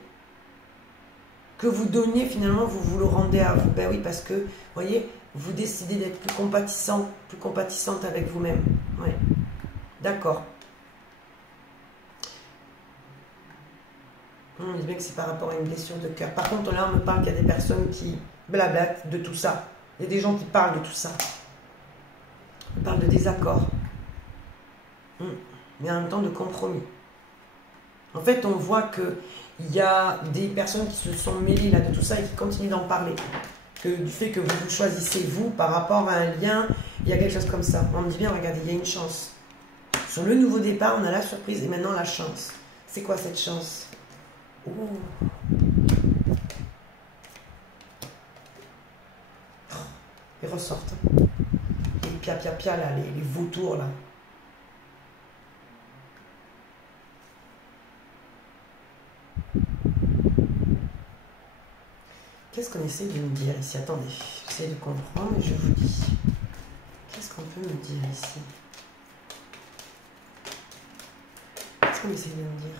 que vous donniez, finalement, vous le rendez à vous. Ben oui, parce que, vous voyez, vous décidez d'être plus compatissant, plus compatissante avec vous-même. Ouais. D'accord. On dit bien que c'est par rapport à une blessure de cœur. Par contre, là, on me parle qu'il y a des personnes qui blablatent de tout ça. Il y a des gens qui parlent de tout ça. On parle de désaccord. Mais en même temps de compromis. En fait, on voit qu'il y a des personnes qui se sont mêlées là de tout ça et qui continuent d'en parler. Que du fait que vous choisissez vous par rapport à un lien, il y a quelque chose comme ça. On me dit bien, regardez, il y a une chance. Sur le nouveau départ, on a la surprise et maintenant la chance. C'est quoi cette chance? Oh. Ils ressortent. Les pia là, les vautours là. Qu'est-ce qu'on essaie de me dire ici? Attendez, j'essaie de comprendre et je vous dis. Qu'est-ce qu'on peut me dire ici? Qu'est-ce qu'on essaie de me dire?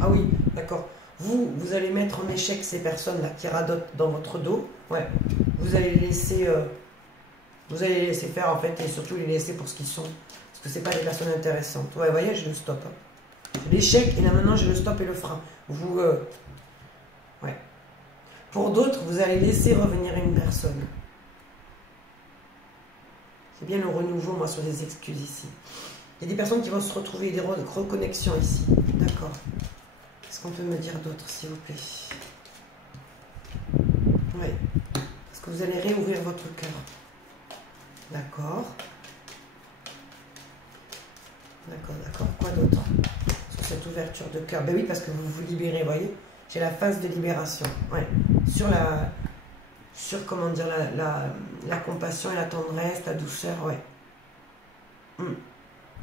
Ah oui, d'accord. Vous allez mettre en échec ces personnes-là qui radotent dans votre dos. Ouais. Vous allez les laisser, faire en fait et surtout les laisser pour ce qu'ils sont. Parce que c'est pas des personnes intéressantes. Ouais, vous voyez, j'ai le stop. Hein. L'échec et là maintenant j'ai le stop et le frein. Vous, ouais. Pour d'autres, vous allez laisser revenir une personne. C'est bien le renouveau, moi, sur des excuses ici. Il y a des personnes qui vont se retrouver, des reconnexions ici. D'accord. Qu'est-ce qu'on peut me dire d'autre, s'il vous plaît? Oui. Est-ce que vous allez réouvrir votre cœur? D'accord. D'accord. Quoi d'autre sur cette ouverture de cœur? Ben oui, parce que vous vous libérez, vous voyez. J'ai la phase de libération. Ouais. Sur comment dire, la compassion et la tendresse, la douceur, ouais.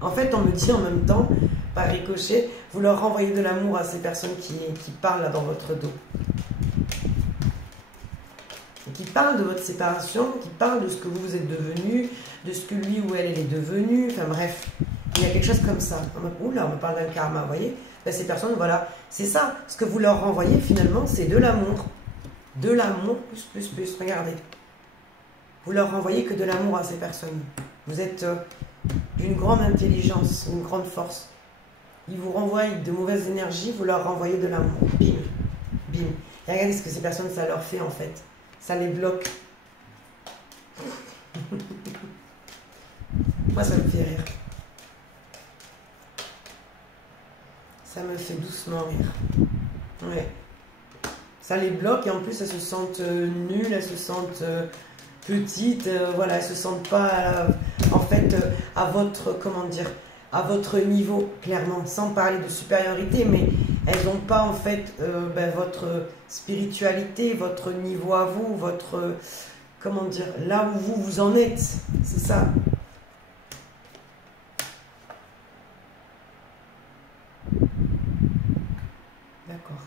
En fait, on me dit en même temps, par ricochet, vous leur renvoyez de l'amour à ces personnes qui parlent là dans votre dos. Qui parlent de votre séparation, qui parlent de ce que vous êtes devenu, de ce que lui ou elle est devenu, enfin bref. Il y a quelque chose comme ça. Oula, on me parle d'un karma, vous voyez? Ben, ces personnes, voilà, c'est ça. Ce que vous leur renvoyez finalement, c'est de l'amour. De l'amour, plus, regardez. Vous leur renvoyez que de l'amour à ces personnes. Vous êtes d'une grande intelligence, une grande force. Ils vous renvoient de mauvaises énergies, vous leur renvoyez de l'amour. Bim, bim. Et regardez ce que ces personnes, ça leur fait en fait. Ça les bloque. Moi, ça me fait rire. Ça me fait doucement rire. Ouais. Ça les bloque et en plus, elles se sentent nulles, elles se sentent petites. Voilà, elles se sentent pas, en fait, à votre, comment dire, à votre niveau, clairement. Sans parler de supériorité, mais elles n'ont pas en fait votre spiritualité, votre niveau à vous, votre, comment dire, là où vous en êtes, c'est ça. D'accord.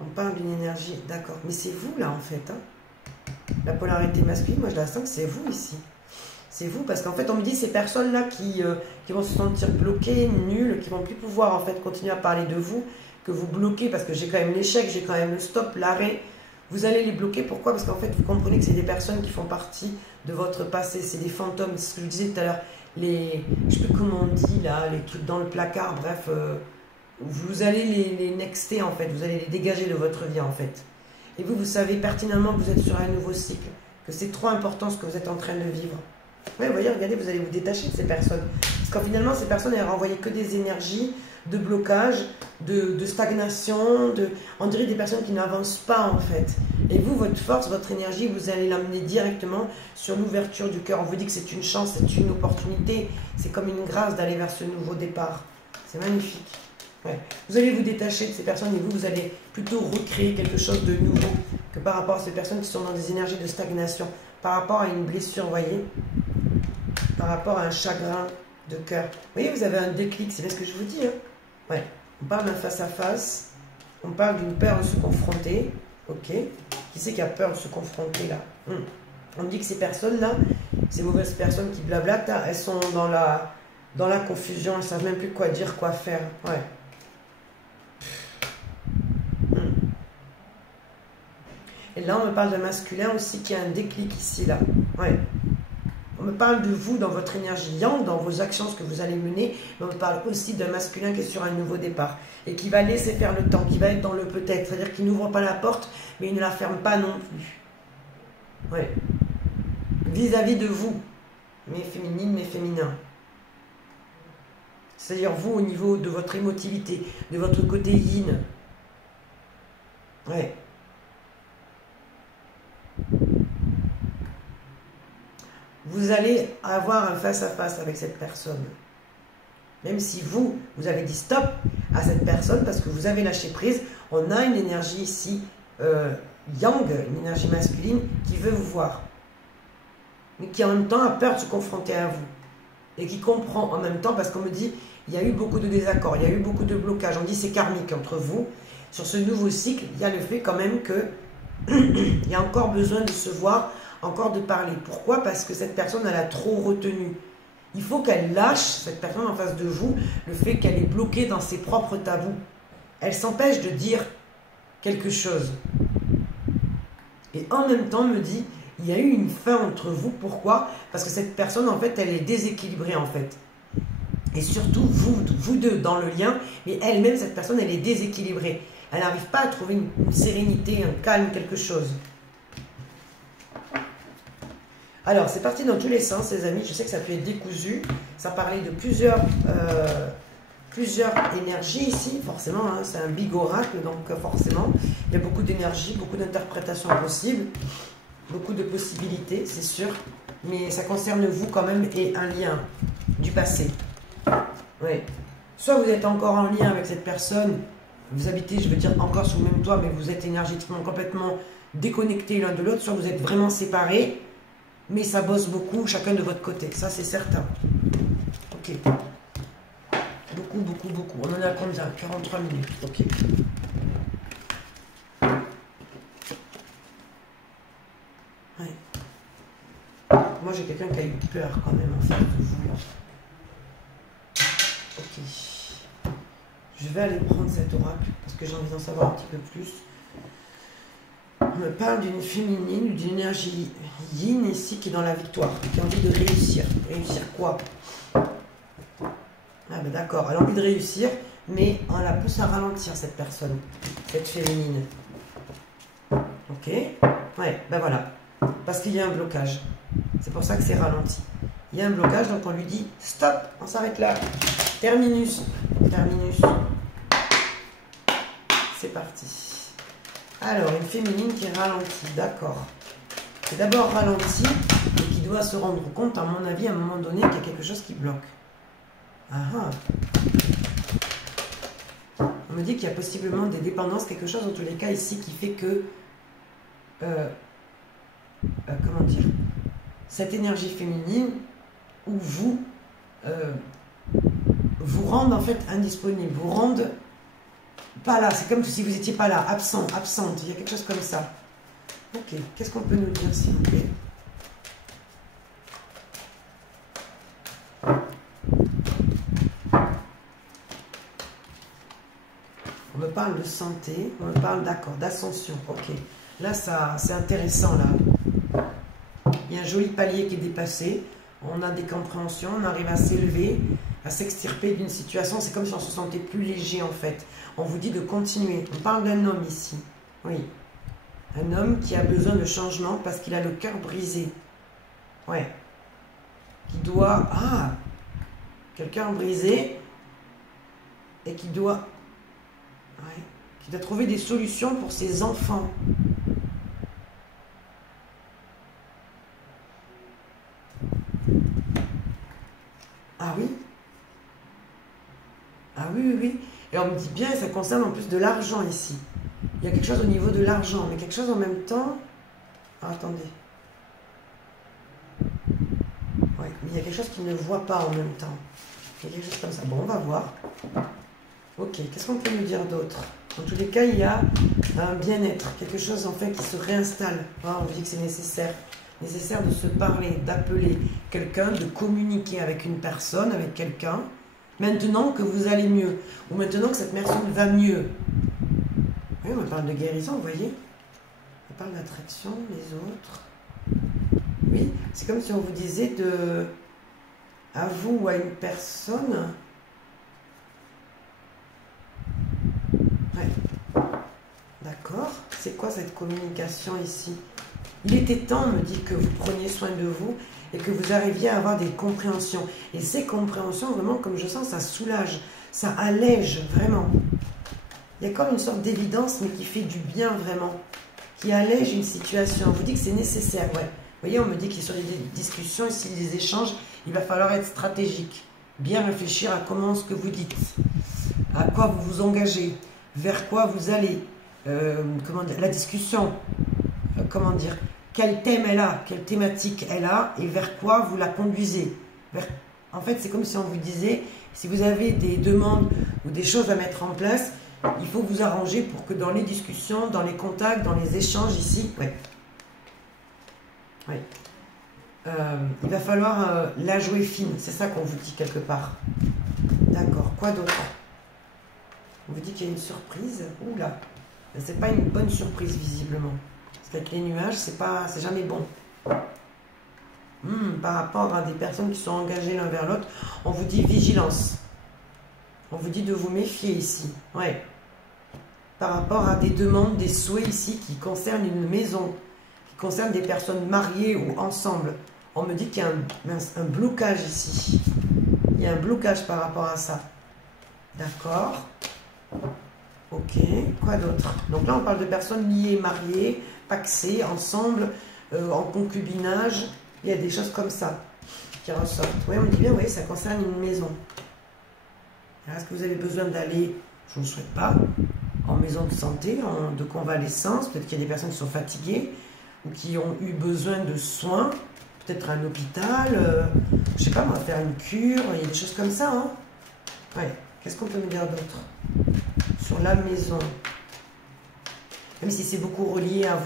On parle d'une énergie, d'accord, mais c'est vous là en fait, hein. La polarité masculine, moi je la sens que c'est vous ici. C'est vous, parce qu'en fait, on me dit ces personnes-là qui vont se sentir bloquées, nulles, qui vont plus pouvoir en fait continuer à parler de vous, que vous bloquez, parce que j'ai quand même l'échec, j'ai quand même le stop, l'arrêt. Vous allez les bloquer, pourquoi? Parce qu'en fait, vous comprenez que c'est des personnes qui font partie de votre passé, c'est des fantômes, c'est ce que je disais tout à l'heure, les, je sais plus comment on dit là, les trucs dans le placard, bref, vous allez les nexter en fait, vous allez les dégager de votre vie en fait. Et vous, vous savez pertinemment que vous êtes sur un nouveau cycle, que c'est trop important ce que vous êtes en train de vivre. Oui, vous voyez, regardez, vous allez vous détacher de ces personnes. Parce qu'en finalement, ces personnes, elles renvoyaient que des énergies de blocage, de stagnation, on dirait des personnes qui n'avancent pas en fait. Et vous, votre force, votre énergie, vous allez l'amener directement sur l'ouverture du cœur. On vous dit que c'est une chance, c'est une opportunité, c'est comme une grâce d'aller vers ce nouveau départ. C'est magnifique. Ouais. Vous allez vous détacher de ces personnes et vous allez plutôt recréer quelque chose de nouveau que par rapport à ces personnes qui sont dans des énergies de stagnation, par rapport à une blessure, vous voyez, par rapport à un chagrin de cœur. Vous voyez, vous avez un déclic, c'est bien ce que je vous dis. Hein. Ouais. On parle d'un face-à-face, on parle d'une peur de se confronter. Ok. Qui c'est qui a peur de se confronter là? On dit que ces personnes-là, ces mauvaises personnes qui blablatent, elles sont dans la confusion, elles ne savent même plus quoi dire, quoi faire. Ouais. Et là, on me parle de masculin aussi qui a un déclic ici, là. Ouais. On me parle de vous dans votre énergie yang, dans vos actions, ce que vous allez mener. Mais on me parle aussi d'un masculin qui est sur un nouveau départ. Et qui va laisser faire le temps, qui va être dans le peut-être. C'est-à-dire qu'il n'ouvre pas la porte, mais il ne la ferme pas non plus. Ouais. Vis-à-vis de vous, mes féminines, mes féminins. C'est-à-dire vous au niveau de votre émotivité, de votre côté yin. Ouais. Vous allez avoir un face-à-face avec cette personne. Même si vous avez dit stop à cette personne parce que vous avez lâché prise, on a une énergie ici, yang, une énergie masculine qui veut vous voir. Mais qui en même temps a peur de se confronter à vous. Et qui comprend en même temps, parce qu'on me dit, il y a eu beaucoup de désaccords, il y a eu beaucoup de blocages. On dit c'est karmique entre vous. Sur ce nouveau cycle, il y a le fait quand même que il y a encore besoin de se voir, encore de parler. Pourquoi? Parce que cette personne, elle a trop retenu. Il faut qu'elle lâche, cette personne en face de vous, le fait qu'elle est bloquée dans ses propres tabous. Elle s'empêche de dire quelque chose. Et en même temps, me dit, il y a eu une fin entre vous. Pourquoi? Parce que cette personne, en fait, elle est déséquilibrée, en fait. Et surtout, vous deux, dans le lien, mais elle-même, cette personne, elle est déséquilibrée. Elle n'arrive pas à trouver une sérénité, un calme, quelque chose. Alors, c'est parti dans tous les sens, les amis. Je sais que ça peut être décousu. Ça parlait de plusieurs énergies ici, forcément. Hein, c'est un big oracle, donc forcément, il y a beaucoup d'énergie, beaucoup d'interprétations possibles, beaucoup de possibilités, c'est sûr. Mais ça concerne vous quand même et un lien du passé. Oui. Soit vous êtes encore en lien avec cette personne, vous habitez, je veux dire, encore sur le même toit, mais vous êtes énergétiquement complètement déconnectés l'un de l'autre, soit vous êtes vraiment séparés, mais ça bosse beaucoup, chacun de votre côté. Ça, c'est certain. Ok. Beaucoup, beaucoup, beaucoup. On en a combien? 43 minutes. Ok. Ouais. Moi, j'ai quelqu'un qui a eu peur quand même, en fait, de vous. Ok. Je vais aller prendre cet oracle, parce que j'ai envie d'en savoir un petit peu plus. On me parle d'une féminine, d'une énergie yin ici qui est dans la victoire, qui a envie de réussir. Réussir quoi? Ah ben d'accord, elle a envie de réussir, mais on la pousse à ralentir cette personne, cette féminine. Ok? Ouais, ben voilà. Parce qu'il y a un blocage. C'est pour ça que c'est ralenti. Il y a un blocage, donc on lui dit stop, on s'arrête là. Terminus. Terminus. C'est parti. Alors, une féminine qui ralentit, d'accord. C'est d'abord ralenti et qui doit se rendre compte, à mon avis, à un moment donné, qu'il y a quelque chose qui bloque. Ah ah. On me dit qu'il y a possiblement des dépendances, quelque chose en tous les cas ici qui fait que, comment dire, cette énergie féminine où vous rendent en fait indisponible, vous rendent pas là, c'est comme si vous n'étiez pas là, absent, absente, il y a quelque chose comme ça. Ok, qu'est-ce qu'on peut nous dire s'il vous plaît? On me parle de santé, on me parle d'accord, d'ascension, ok. Là, c'est intéressant, là. Il y a un joli palier qui est dépassé, on a des compréhensions, on arrive à s'élever, à s'extirper d'une situation, c'est comme si on se sentait plus léger, en fait. On vous dit de continuer. On parle d'un homme ici, oui. Un homme qui a besoin de changement parce qu'il a le cœur brisé. Ouais. Qui doit... Ah, quelqu'un brisé et qui doit... Ouais. Qui doit trouver des solutions pour ses enfants. Ah oui? Ah oui, oui, oui. Et on me dit bien, ça concerne en plus de l'argent ici. Il y a quelque chose au niveau de l'argent, mais quelque chose en même temps... Ah, attendez. Ouais, mais il y a quelque chose qu'il ne voit pas en même temps. Il y a quelque chose comme ça. Bon, on va voir. Ok, qu'est-ce qu'on peut nous dire d'autre? En tous les cas, il y a un bien-être, quelque chose en fait qui se réinstalle. Ah, on dit que c'est nécessaire. Nécessaire de se parler, d'appeler quelqu'un, de communiquer avec une personne, avec quelqu'un, maintenant que vous allez mieux, ou maintenant que cette personne va mieux. Oui, on parle de guérison, vous voyez? On parle d'attraction, les autres. Oui, c'est comme si on vous disait de... à vous ou à une personne... Ouais. D'accord. C'est quoi cette communication ici? Il était temps, me dit, que vous preniez soin de vous et que vous arriviez à avoir des compréhensions. Et ces compréhensions, vraiment, comme je sens, ça soulage, ça allège, vraiment. Il y a comme une sorte d'évidence, mais qui fait du bien, vraiment. Qui allège une situation. On vous dit que c'est nécessaire, ouais. Vous voyez, on me dit qu'il y a sur des discussions, ici, des échanges, il va falloir être stratégique. Bien réfléchir à comment ce que vous dites. À quoi vous vous engagez. Vers quoi vous allez. Comment dire, la discussion. Comment dire, quel thème elle a, quelle thématique elle a et vers quoi vous la conduisez. En fait, c'est comme si on vous disait, si vous avez des demandes ou des choses à mettre en place, il faut vous arranger pour que dans les discussions, dans les contacts, dans les échanges ici, il va falloir la jouer fine. C'est ça qu'on vous dit quelque part. D'accord, quoi d'autre? On vous dit qu'il y a une surprise. Oula, c'est pas une bonne surprise visiblement. Parce qu'avec les nuages, c'est jamais bon. Par rapport à des personnes qui sont engagées l'un vers l'autre, on vous dit vigilance. On vous dit de vous méfier ici. Ouais. Par rapport à des demandes, des souhaits ici qui concernent une maison, qui concernent des personnes mariées ou ensemble. On me dit qu'il y a un blocage ici. Il y a un blocage par rapport à ça. D'accord. Ok. Quoi d'autre? Donc là, on parle de personnes liées, mariées, paxés, ensemble, en concubinage, il y a des choses comme ça qui ressortent. Oui, on me dit bien, oui, ça concerne une maison. Est-ce que vous avez besoin d'aller, je ne le souhaite pas, en maison de santé, de convalescence? Peut-être qu'il y a des personnes qui sont fatiguées ou qui ont eu besoin de soins, peut-être un hôpital, je ne sais pas moi, faire une cure, il y a des choses comme ça. Hein. Ouais. Qu'est-ce qu'on peut me dire d'autre sur la maison? Même si c'est beaucoup relié à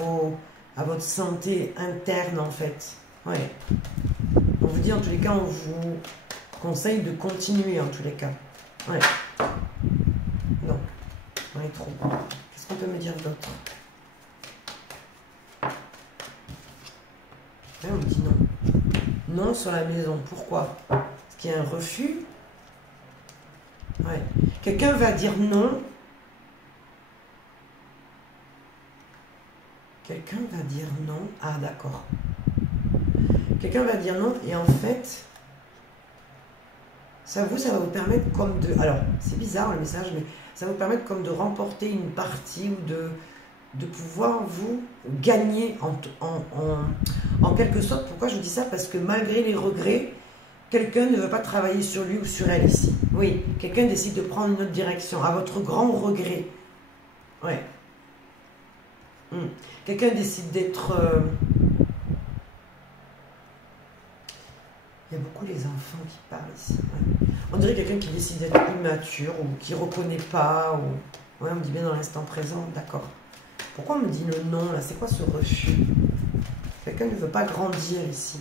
votre santé interne, en fait. Ouais. On vous dit, en tous les cas, on vous conseille de continuer, en tous les cas. Ouais. Non. On est trop. Qu'est-ce qu'on peut me dire d'autre? Ouais, on me dit non. Non sur la maison. Pourquoi? Parce qu'il y a un refus. Ouais. Quelqu'un va dire non. Quelqu'un va dire non. Ah, d'accord. Quelqu'un va dire non et en fait, ça va vous permettre comme de... Alors, c'est bizarre le message, mais ça va vous permettre comme de remporter une partie ou de pouvoir vous gagner en quelque sorte. Pourquoi je dis ça? Parce que malgré les regrets, quelqu'un ne veut pas travailler sur lui ou sur elle ici. Oui, quelqu'un décide de prendre une autre direction, à votre grand regret. Ouais. Quelqu'un décide d'être... Il y a beaucoup les enfants qui parlent ici. Ouais. On dirait quelqu'un qui décide d'être immature ou qui ne reconnaît pas. Ou... Ouais, on me dit bien dans l'instant présent, d'accord. Pourquoi on me dit le non là? C'est quoi ce refus? Quelqu'un ne veut pas grandir ici.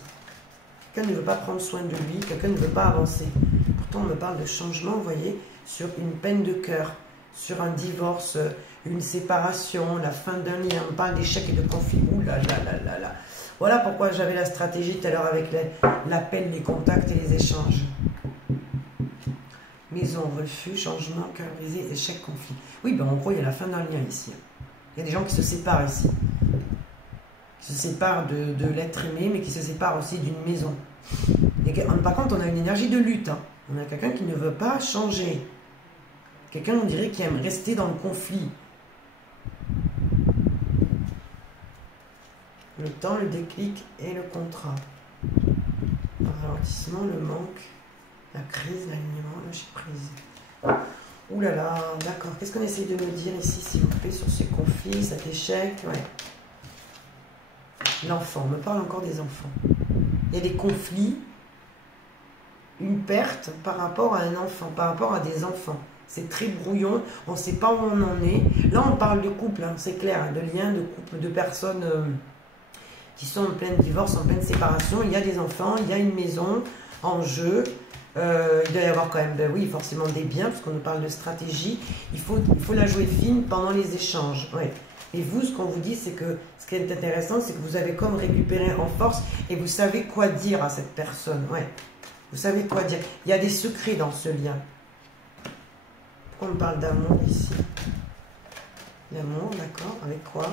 Quelqu'un ne veut pas prendre soin de lui. Quelqu'un ne veut pas avancer. Pourtant, on me parle de changement, vous voyez, sur une peine de cœur, sur un divorce, une séparation, la fin d'un lien. On parle d'échec et de conflit. Ouh là là là là là. Voilà pourquoi j'avais la stratégie tout à l'heure avec l'appel, les contacts et les échanges. Maison, refus, changement, cœur brisé, échec, conflit. Oui, ben en gros, il y a la fin d'un lien ici. Il y a des gens qui se séparent ici. Qui se séparent de l'être aimé, mais qui se séparent aussi d'une maison. Et par contre, on a une énergie de lutte. Hein. On a quelqu'un qui ne veut pas changer. Quelqu'un, on dirait, qui aime rester dans le conflit. Le temps, le déclic et le contrat. Le ralentissement, le manque, la crise, l'alignement, le lâcher prise. Ouh là là, d'accord. Qu'est-ce qu'on essaye de me dire ici, s'il vous plaît, sur ce conflit, cet échec? Ouais. L'enfant, on me parle encore des enfants. Il y a des conflits, une perte par rapport à un enfant, par rapport à des enfants. C'est très brouillon, on ne sait pas où on en est. Là, on parle de couple, hein, c'est clair, hein, de liens, de couple, de personnes qui sont en plein divorce, en pleine séparation. Il y a des enfants, il y a une maison en jeu. Il doit y avoir quand même, ben oui, forcément des biens, parce qu'on nous parle de stratégie. Il faut la jouer fine pendant les échanges. Ouais. Et vous, ce qu'on vous dit, c'est que ce qui est intéressant, c'est que vous avez comme récupéré en force et vous savez quoi dire à cette personne. Ouais. Vous savez quoi dire. Il y a des secrets dans ce lien. Pourquoi on parle d'amour ici? L'amour, d'accord. Avec quoi?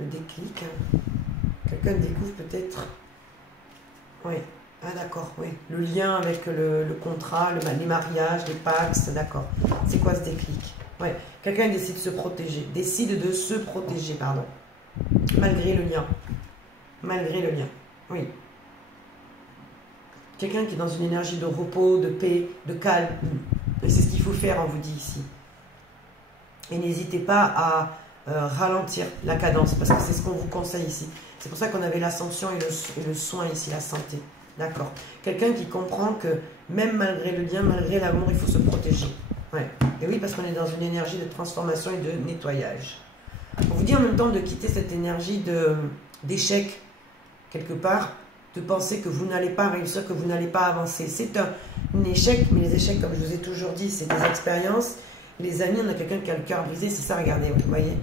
Le déclic. Hein. Quelqu'un découvre peut-être... Oui. Ah d'accord, oui. Le lien avec le contrat, les mariages, les pax, d'accord. C'est quoi ce déclic? Ouais. Quelqu'un décide de se protéger. Décide de se protéger, pardon. Malgré le lien. Malgré le lien. Oui. Quelqu'un qui est dans une énergie de repos, de paix, de calme. Et c'est ce qu'il faut faire, on vous dit ici. Et n'hésitez pas à ralentir la cadence, parce que c'est ce qu'on vous conseille ici. C'est pour ça qu'on avait l'ascension et le soin ici, la santé. D'accord. Quelqu'un qui comprend que même malgré le lien, malgré l'amour, il faut se protéger. Ouais. Et oui, parce qu'on est dans une énergie de transformation et de nettoyage. On vous dit en même temps de quitter cette énergie d'échec, quelque part, de penser que vous n'allez pas réussir, que vous n'allez pas avancer. C'est un échec, mais les échecs, comme je vous ai toujours dit, c'est des expériences. Les amis, on a quelqu'un qui a le cœur brisé, c'est ça, regardez, vous voyez.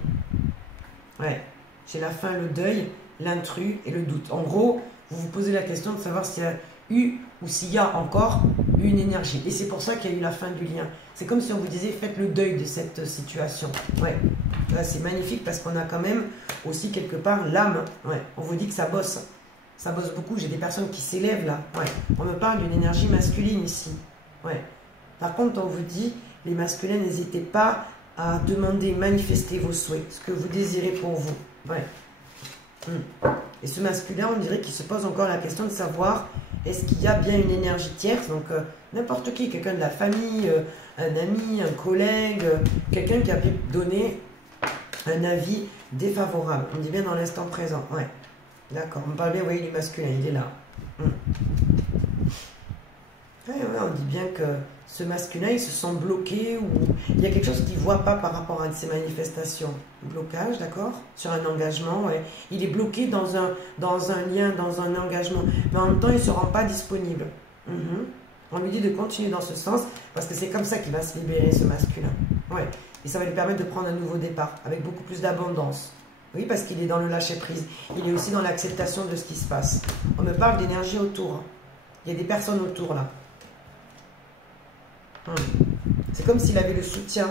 Ouais. J'ai la faim, le deuil, l'intrus et le doute. En gros, vous vous posez la question de savoir s'il y a eu ou s'il y a encore une énergie. Et c'est pour ça qu'il y a eu la fin du lien. C'est comme si on vous disait, faites le deuil de cette situation. Ouais. Là, c'est magnifique parce qu'on a quand même aussi quelque part l'âme. Ouais. On vous dit que ça bosse. Ça bosse beaucoup. J'ai des personnes qui s'élèvent là. Ouais. On me parle d'une énergie masculine ici. Ouais. Par contre, on vous dit, les masculins, n'hésitez pas à demander, manifester vos souhaits, ce que vous désirez pour vous. Ouais. Et ce masculin, on dirait qu'il se pose encore la question de savoir est-ce qu'il y a bien une énergie tierce, donc n'importe qui, quelqu'un de la famille, un ami, un collègue, quelqu'un qui a pu donner un avis défavorable. On dit bien dans l'instant présent, ouais. D'accord, on parle bien, vous voyez, du masculin, il est là. Ouais, on dit bien que ce masculin, il se sent bloqué ou il y a quelque chose qu'il ne voit pas par rapport à ces manifestations. Blocage, d'accord? Sur un engagement, ouais. Il est bloqué dans un lien, dans un engagement. Mais en même temps, il ne se rend pas disponible. On lui dit de continuer dans ce sens parce que c'est comme ça qu'il va se libérer, ce masculin. Ouais. Et ça va lui permettre de prendre un nouveau départ avec beaucoup plus d'abondance. Oui, parce qu'il est dans le lâcher-prise. Il est aussi dans l'acceptation de ce qui se passe. On me parle d'énergie autour. Hein. Il y a des personnes autour, là. C'est comme s'il avait le soutien,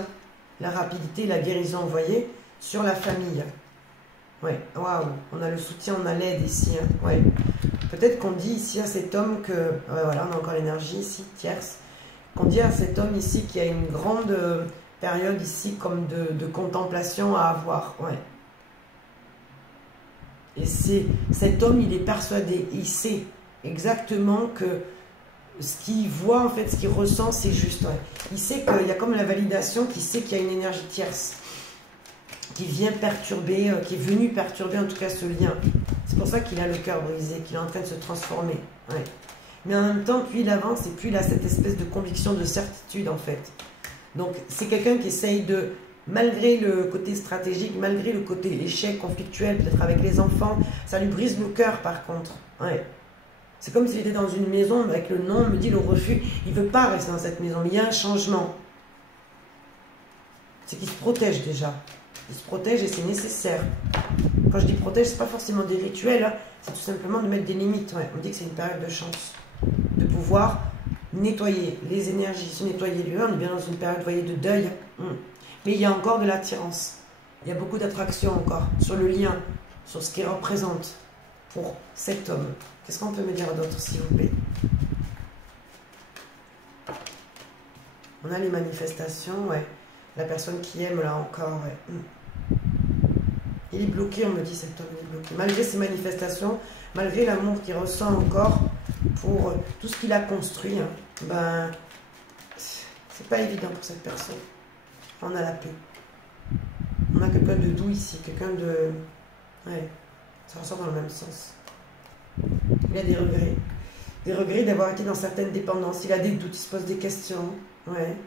la rapidité, la guérison, vous voyez, sur la famille. Ouais, waouh, on a le soutien, on a l'aide ici. Hein. Ouais. Peut-être qu'on dit ici à cet homme que, ouais, voilà, on a encore l'énergie ici, tierce, qu'on dit à cet homme ici qu'il y a une grande période ici comme de contemplation à avoir. Ouais. Et cet homme, il est persuadé, il sait exactement que ce qu'il voit, en fait, ce qu'il ressent, c'est juste. Ouais. Il sait qu'il y a comme la validation, qu'il sait qu'il y a une énergie tierce qui vient perturber, qui est venue perturber en tout cas ce lien. C'est pour ça qu'il a le cœur brisé, qu'il est en train de se transformer. Ouais. Mais en même temps, plus il avance et plus il a cette espèce de conviction, de certitude en fait. Donc c'est quelqu'un qui essaye de, malgré le côté stratégique, malgré le côté échec conflictuel, peut-être avec les enfants, ça lui brise le cœur par contre. Ouais. C'est comme s'il était dans une maison avec le non, on me dit le refus, il ne veut pas rester dans cette maison, mais il y a un changement. C'est qu'il se protège déjà. Il se protège et c'est nécessaire. Quand je dis protège, ce n'est pas forcément des rituels, hein. C'est tout simplement de mettre des limites. Ouais. On dit que c'est une période de chance. De pouvoir nettoyer les énergies, se nettoyer lui. On est bien dans une période, voyez, de deuil. Mais il y a encore de l'attirance. Il y a beaucoup d'attraction encore sur le lien, sur ce qu'il représente pour cet homme. Qu'est-ce qu'on peut me dire d'autre, s'il vous plaît? On a les manifestations, ouais. La personne qui aime, là encore, ouais. Il est bloqué, on me dit, cet homme, il est bloqué. Malgré ses manifestations, malgré l'amour qu'il ressent encore pour tout ce qu'il a construit, hein, ben, c'est pas évident pour cette personne. On a la paix. On a quelqu'un de doux ici, quelqu'un de... Ouais, ça ressort dans le même sens. Il a des regrets. Des regrets d'avoir été dans certaines dépendances. Il a des doutes, il se pose des questions. Ouais.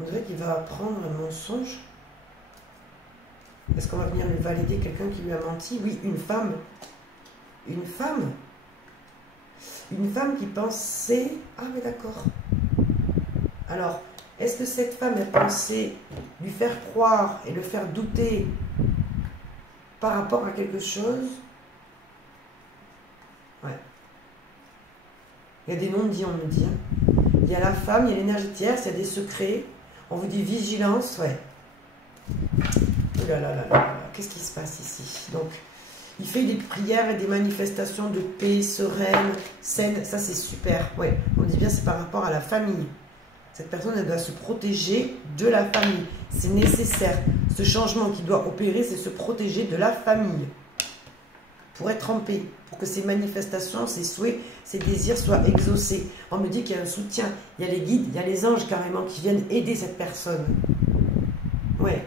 On dirait qu'il va apprendre un mensonge. Est-ce qu'on va venir lui valider quelqu'un qui lui a menti? Oui, une femme. Une femme. Une femme qui pensait... Ah, mais d'accord. Alors, est-ce que cette femme a pensé lui faire croire et le faire douter par rapport à quelque chose? Ouais. Il y a des non-dits, on me dit. Il y a la femme, il y a l'énergie tierce, il y a des secrets. On vous dit vigilance, ouais. Oh là là là là là, qu'est-ce qui se passe ici? Donc, il fait des prières et des manifestations de paix, sereine, saine. Ça, c'est super. Ouais, on dit bien, c'est par rapport à la famille. Cette personne, elle doit se protéger de la famille. C'est nécessaire. Ce changement qu'il doit opérer, c'est se protéger de la famille. Pour être en paix. Pour que ces manifestations, ces souhaits, ces désirs soient exaucés. On me dit qu'il y a un soutien. Il y a les guides, il y a les anges carrément qui viennent aider cette personne. Ouais.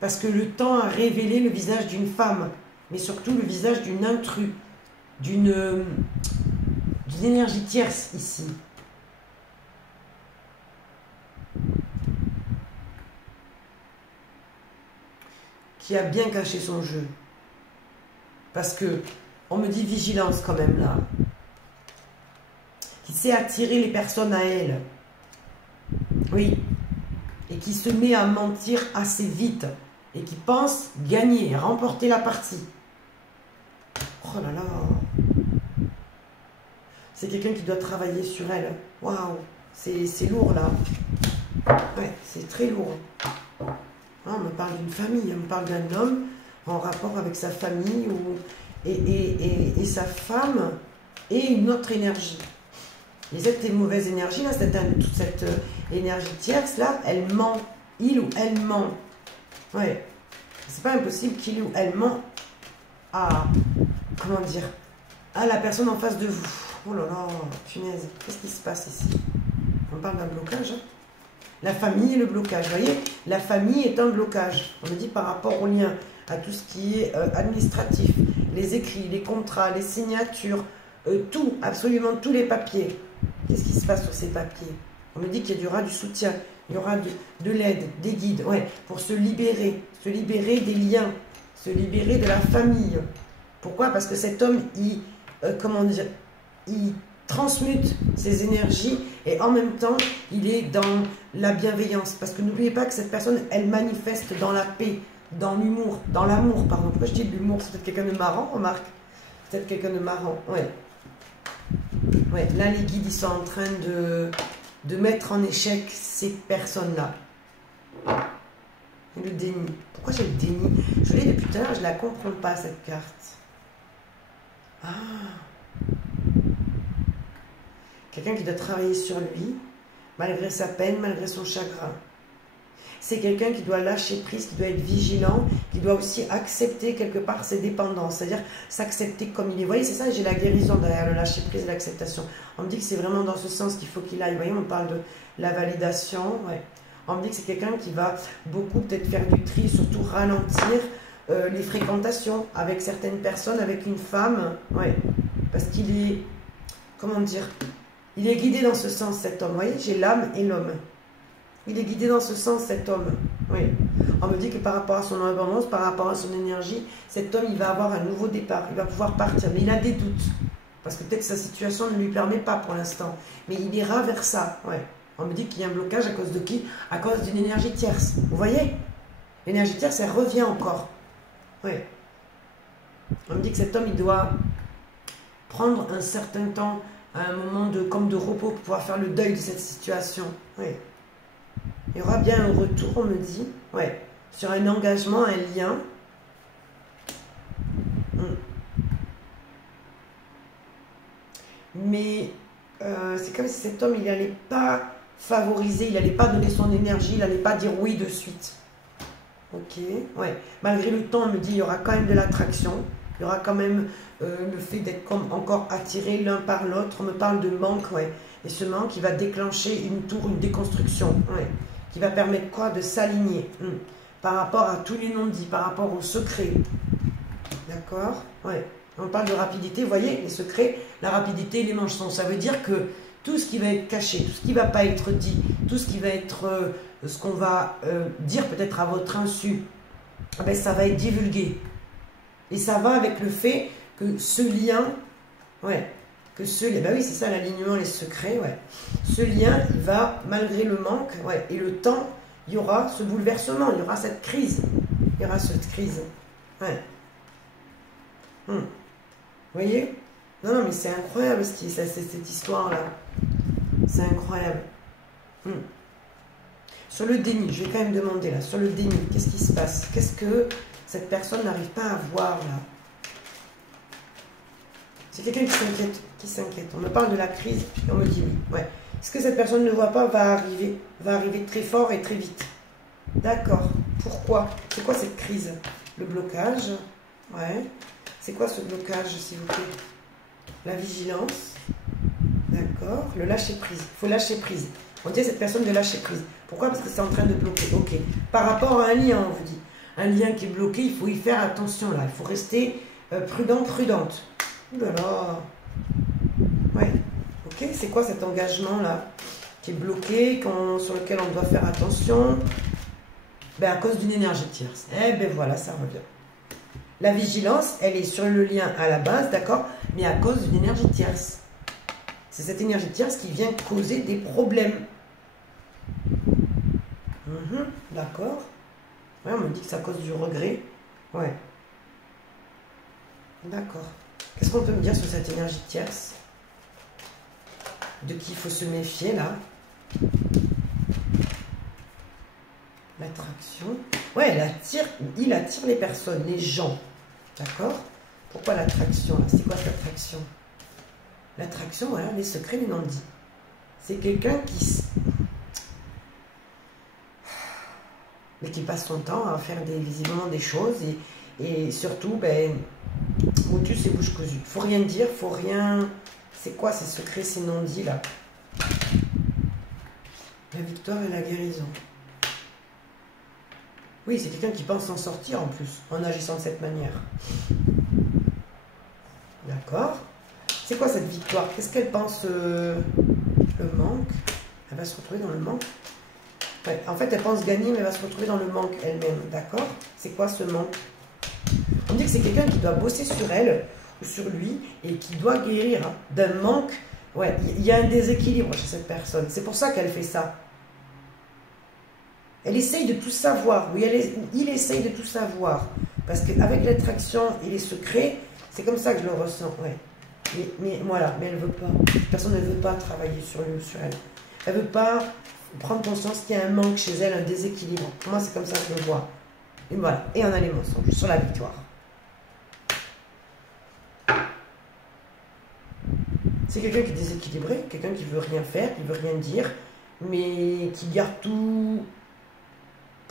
Parce que le temps a révélé le visage d'une femme. Mais surtout le visage d'une intrus. D'une énergie tierce ici. Qui a bien caché son jeu. Parce que, on me dit vigilance quand même là. Qui sait attirer les personnes à elle. Oui. Et qui se met à mentir assez vite. Et qui pense gagner, remporter la partie. Oh là là. C'est quelqu'un qui doit travailler sur elle. Waouh. C'est lourd là. Ouais, c'est très lourd. On me parle d'une famille, on me parle d'un homme en rapport avec sa famille et sa femme et une autre énergie. Et cette mauvaise énergie, là, toute cette énergie tierce, là, elle ment. Il ou elle ment. Ouais. C'est pas impossible qu'il ou elle ment à, comment dire, à la personne en face de vous. Oh là là, punaise, qu'est-ce qui se passe ici? On parle d'un blocage, hein. La famille et le blocage, vous voyez, la famille est un blocage. On me dit par rapport au lien, à tout ce qui est administratif, les écrits, les contrats, les signatures, tout, absolument tous les papiers. Qu'est-ce qui se passe sur ces papiers? On me dit qu'il y aura du soutien, il y aura de l'aide, des guides, ouais, pour se libérer des liens, se libérer de la famille. Pourquoi? Parce que cet homme, comment dire, il transmute ses énergies et en même temps, il est dans la bienveillance. Parce que n'oubliez pas que cette personne, elle manifeste dans la paix, dans l'humour, dans l'amour, pardon. Pourquoi je dis de l'humour? C'est peut-être quelqu'un de marrant, remarque. Peut-être quelqu'un de marrant, ouais. Ouais, là, les guides, ils sont en train de mettre en échec ces personnes-là. Le déni. Pourquoi j'ai le déni? Je l'ai depuis tout à l'heure, je ne la comprends pas, cette carte. Ah. Quelqu'un qui doit travailler sur lui, malgré sa peine, malgré son chagrin. c'est quelqu'un qui doit lâcher prise, qui doit être vigilant, qui doit aussi accepter quelque part ses dépendances, c'est-à-dire s'accepter comme il est. Vous voyez, c'est ça, j'ai la guérison derrière le lâcher prise et l'acceptation. On me dit que c'est vraiment dans ce sens qu'il faut qu'il aille. Vous voyez, on parle de la validation. Ouais. On me dit que c'est quelqu'un qui va beaucoup peut-être faire du tri, surtout ralentir les fréquentations avec certaines personnes, avec une femme. Ouais. Parce qu'il est, comment dire, il est guidé dans ce sens, cet homme. Vous voyez, j'ai l'âme et l'homme. Il est guidé dans ce sens, cet homme. Oui. On me dit que par rapport à son abondance, par rapport à son énergie, cet homme, il va avoir un nouveau départ. Il va pouvoir partir. Mais il a des doutes. Parce que peut-être sa situation ne lui permet pas pour l'instant. Mais il ira vers ça. Ouais. On me dit qu'il y a un blocage à cause de qui? À cause d'une énergie tierce. Vous voyez? L'énergie tierce, elle revient encore. Oui. On me dit que cet homme, il doit prendre un certain temps, un moment comme de repos pour pouvoir faire le deuil de cette situation. Oui. Il y aura bien un retour, on me dit, ouais, sur un engagement, un lien. Mais c'est comme si cet homme, il n'allait pas favoriser, il n'allait pas donner son énergie, il n'allait pas dire oui de suite. Ok, ouais. Malgré le temps, on me dit, il y aura quand même de l'attraction, il y aura quand même le fait d'être comme encore attiré l'un par l'autre. On me parle de manque, ouais. Et ce manque, il va déclencher une tour, une déconstruction, ouais. Qui va permettre quoi? De s'aligner par rapport à tous les non-dits, par rapport aux secrets. D'accord? Ouais. On parle de rapidité, vous voyez, les secrets, la rapidité, les mensonges. Ça veut dire que tout ce qui va être caché, tout ce qui ne va pas être dit, tout ce qui va être, ce qu'on va dire peut-être à votre insu, ben, ça va être divulgué. Et ça va avec le fait que ce lien, ouais, ben oui, c'est ça l'alignement, les secrets, ouais. Ce lien, il va, malgré le manque, ouais, et le temps, il y aura ce bouleversement, il y aura cette crise. Il y aura cette crise. Ouais. Vous voyez? Non, non, mais c'est incroyable cette histoire-là. C'est incroyable. Sur le déni, je vais quand même demander là, sur le déni, qu'est-ce qui se passe? Qu'est-ce que cette personne n'arrive pas à voir là? C'est quelqu'un qui s'inquiète. On me parle de la crise, et on me dit oui. Ouais. Ce que cette personne ne voit pas va arriver très fort et très vite. D'accord. Pourquoi? C'est quoi cette crise? Le blocage. Ouais. C'est quoi ce blocage, s'il vous plaît? La vigilance. D'accord. Le lâcher prise. Il faut lâcher prise. On dit à cette personne de lâcher prise. Pourquoi? Parce que c'est en train de bloquer. Ok. Par rapport à un lien, on vous dit. Un lien qui est bloqué, il faut y faire attention là. Il faut rester prudent, prudente. Ouh là là. Ouais. Ok. C'est quoi cet engagement là qui est bloqué, sur lequel on doit faire attention? Ben, à cause d'une énergie tierce. Eh ben voilà, ça revient. La vigilance, elle est sur le lien à la base, d'accord, mais à cause d'une énergie tierce. C'est cette énergie tierce qui vient causer des problèmes. D'accord. Ouais, on me dit que ça cause du regret. Ouais. D'accord. Qu'est-ce qu'on peut me dire sur cette énergie tierce? De qui il faut se méfier, là? L'attraction. Ouais, il attire les personnes, les gens. D'accord? Pourquoi l'attraction? C'est quoi cette attraction? L'attraction, voilà, les secrets, les non-dits. C'est quelqu'un mais qui passe son temps à faire visiblement des choses et surtout, ben, motus et bouche cousue. Faut rien dire, faut rien... C'est quoi ces secrets, ces non-dits, là? La victoire et la guérison. Oui, c'est quelqu'un qui pense s'en sortir en plus, en agissant de cette manière. D'accord. C'est quoi cette victoire? Qu'est-ce qu'elle pense le manque? Elle va se retrouver dans le manque. Ouais, en fait, elle pense gagner, mais elle va se retrouver dans le manque elle-même. D'accord? C'est quoi ce manque? On dit que c'est quelqu'un qui doit bosser sur elle ou sur lui et qui doit guérir d'un manque. Ouais, il y a un déséquilibre chez cette personne. C'est pour ça qu'elle fait ça. Elle essaye de tout savoir. Oui, il essaye de tout savoir. Parce qu'avec l'attraction et les secrets, c'est comme ça que je le ressens. Ouais. Mais voilà, mais elle ne veut pas. Cette personne ne veut pas travailler sur lui ou sur elle. Elle ne veut pas prendre conscience qu'il y a un manque chez elle, un déséquilibre. Pour moi, c'est comme ça que je le vois. Et voilà. Et on a les mensonges sur la victoire. C'est quelqu'un qui est déséquilibré, quelqu'un qui veut rien faire, qui veut rien dire, mais qui garde tout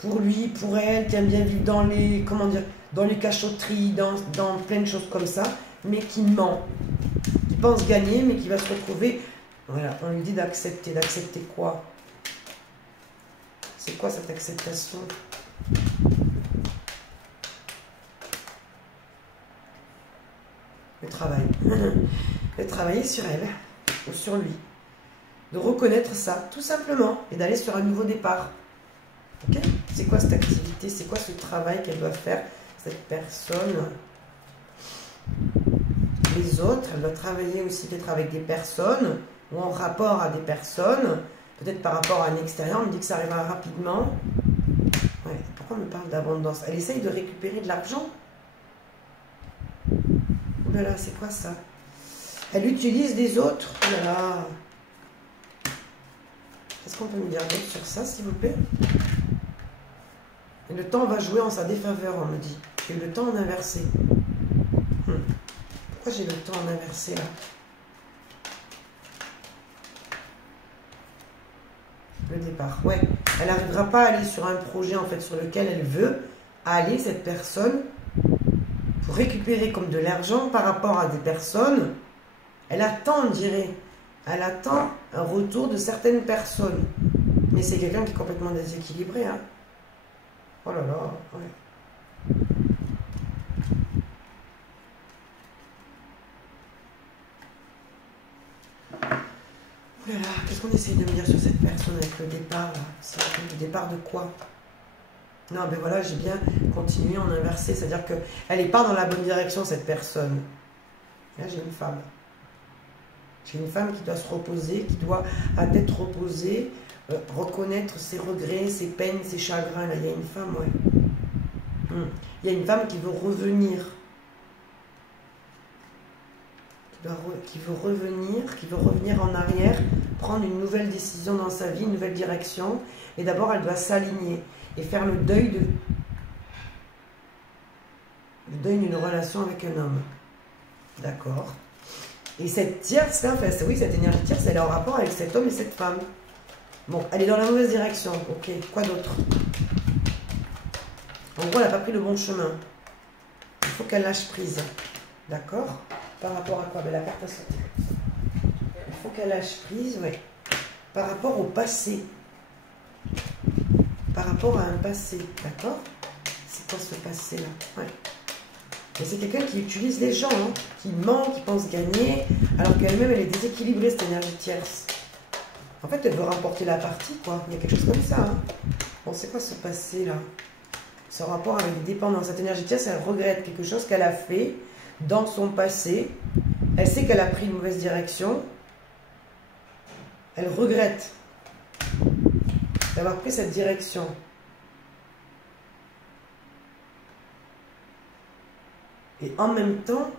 pour lui, pour elle, qui aime bien vivre dans les, comment dire, dans les cachotteries, dans plein de choses comme ça, mais qui ment, qui pense gagner, mais qui va se retrouver, voilà, on lui dit d'accepter quoi? C'est quoi cette acceptation? Le travail. De travailler sur elle, ou sur lui. De reconnaître ça, tout simplement, et d'aller sur un nouveau départ. Ok? C'est quoi cette activité? C'est quoi ce travail qu'elle doit faire, cette personne? Les autres, elle doit travailler aussi peut-être avec des personnes, ou en rapport à des personnes, peut-être par rapport à un extérieur. On me dit que ça arrivera rapidement. Ouais, pourquoi on me parle d'abondance? Elle essaye de récupérer de l'argent. Oh là là, c'est quoi ça? Elle utilise des autres. Oh là là. Qu'est-ce qu'on peut me dire d'autre sur ça, s'il vous plaît? Et le temps va jouer en sa défaveur, on me dit. J'ai le temps en inversé. Pourquoi j'ai le temps en inversé, là? Le départ, ouais. Elle n'arrivera pas à aller sur un projet, en fait, sur lequel elle veut aller, cette personne, pour récupérer comme de l'argent par rapport à des personnes. Elle attend, on dirait. Elle attend un retour de certaines personnes. Mais c'est quelqu'un qui est complètement déséquilibré, hein. Oh là là, ouais. Oh là là, qu'est-ce qu'on essaye de me dire sur cette personne avec le départ, là? C'est le départ de quoi? Non, ben voilà, j'ai bien continué en inversé, c'est-à-dire qu'elle n'est pas dans la bonne direction, cette personne. Là, j'ai une femme. J'ai une femme qui doit se reposer, qui doit, à tête reposée, reconnaître ses regrets, ses peines, ses chagrins. Là, il y a une femme, ouais. Il y a une femme qui veut revenir. Qui veut revenir en arrière, prendre une nouvelle décision dans sa vie, une nouvelle direction. Et d'abord, elle doit s'aligner et faire le deuil d'une relation avec un homme. D'accord. Et cette tierce, enfin, oui, cette énergie tierce, elle est en rapport avec cet homme et cette femme. Bon, elle est dans la mauvaise direction. Ok, quoi d'autre? En gros, elle n'a pas pris le bon chemin. Il faut qu'elle lâche prise. D'accord? Par rapport à quoi? Ben, la carte a sauté. Il faut qu'elle lâche prise, oui. Par rapport au passé. Par rapport à un passé. D'accord? C'est quoi ce passé-là? Ouais. Et c'est quelqu'un qui utilise les gens, hein, qui ment, qui pense gagner, alors qu'elle-même, elle est déséquilibrée, cette énergie tierce. En fait, elle veut remporter la partie, quoi. Il y a quelque chose comme ça. Hein. Bon, c'est quoi ce passé-là? Ce rapport avec des dépendances. Cette énergie tierce, elle regrette quelque chose qu'elle a fait dans son passé. Elle sait qu'elle a pris une mauvaise direction. Elle regrette d'avoir pris cette direction. Et en même temps...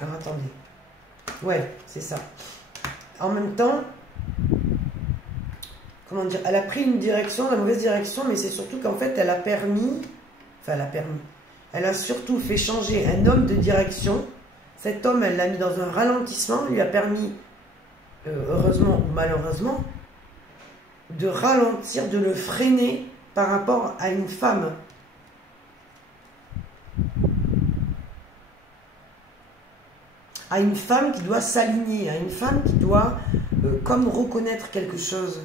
Alors, attendez. Ouais, c'est ça. En même temps... Comment dire? Elle a pris une direction, la mauvaise direction, mais c'est surtout qu'en fait, elle a permis... Enfin, elle a permis... Elle a surtout fait changer un homme de direction. Cet homme, elle l'a mis dans un ralentissement, lui a permis, heureusement ou malheureusement, de ralentir, de le freiner par rapport à une femme. À une femme qui doit s'aligner, à une femme qui doit, comme reconnaître quelque chose.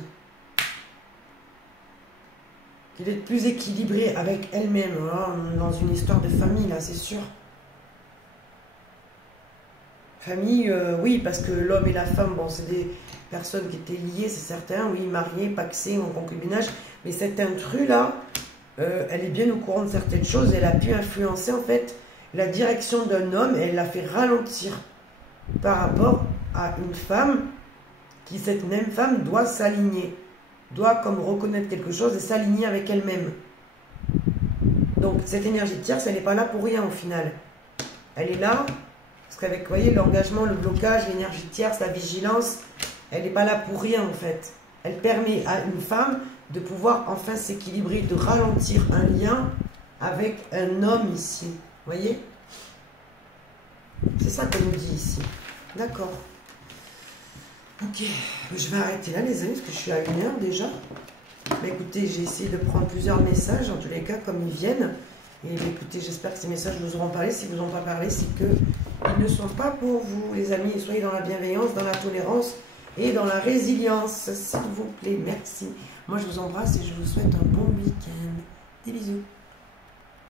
Qui doit être plus équilibrée avec elle-même, hein, dans une histoire de famille, là, c'est sûr. Famille, oui, parce que l'homme et la femme, bon, c'est des personnes qui étaient liées, c'est certain, oui, mariées, paxées ou en concubinage, mais cette intrus-là, elle est bien au courant de certaines choses, elle a pu influencer, en fait, la direction d'un homme, et elle l'a fait ralentir par rapport à une femme, qui, cette même femme, doit s'aligner, doit comme reconnaître quelque chose et s'aligner avec elle-même. Donc, cette énergie tierce, elle n'est pas là pour rien, au final. Elle est là... Parce qu'avec, vous voyez, l'engagement, le blocage, l'énergie tierce, la vigilance, elle n'est pas là pour rien en fait. Elle permet à une femme de pouvoir enfin s'équilibrer, de ralentir un lien avec un homme ici. Vous voyez? C'est ça qu'elle nous dit ici. D'accord. Ok. Je vais arrêter là les amis, parce que je suis à 1 heure déjà. Mais écoutez, j'ai essayé de prendre plusieurs messages, en tous les cas, comme ils viennent. Et écoutez, j'espère que ces messages vous auront parlé. Si vous n'ont pas parlé, c'est qu'ils ne sont pas pour vous, les amis. Soyez dans la bienveillance, dans la tolérance et dans la résilience, s'il vous plaît. Merci. Moi, je vous embrasse et je vous souhaite un bon week-end. Des bisous.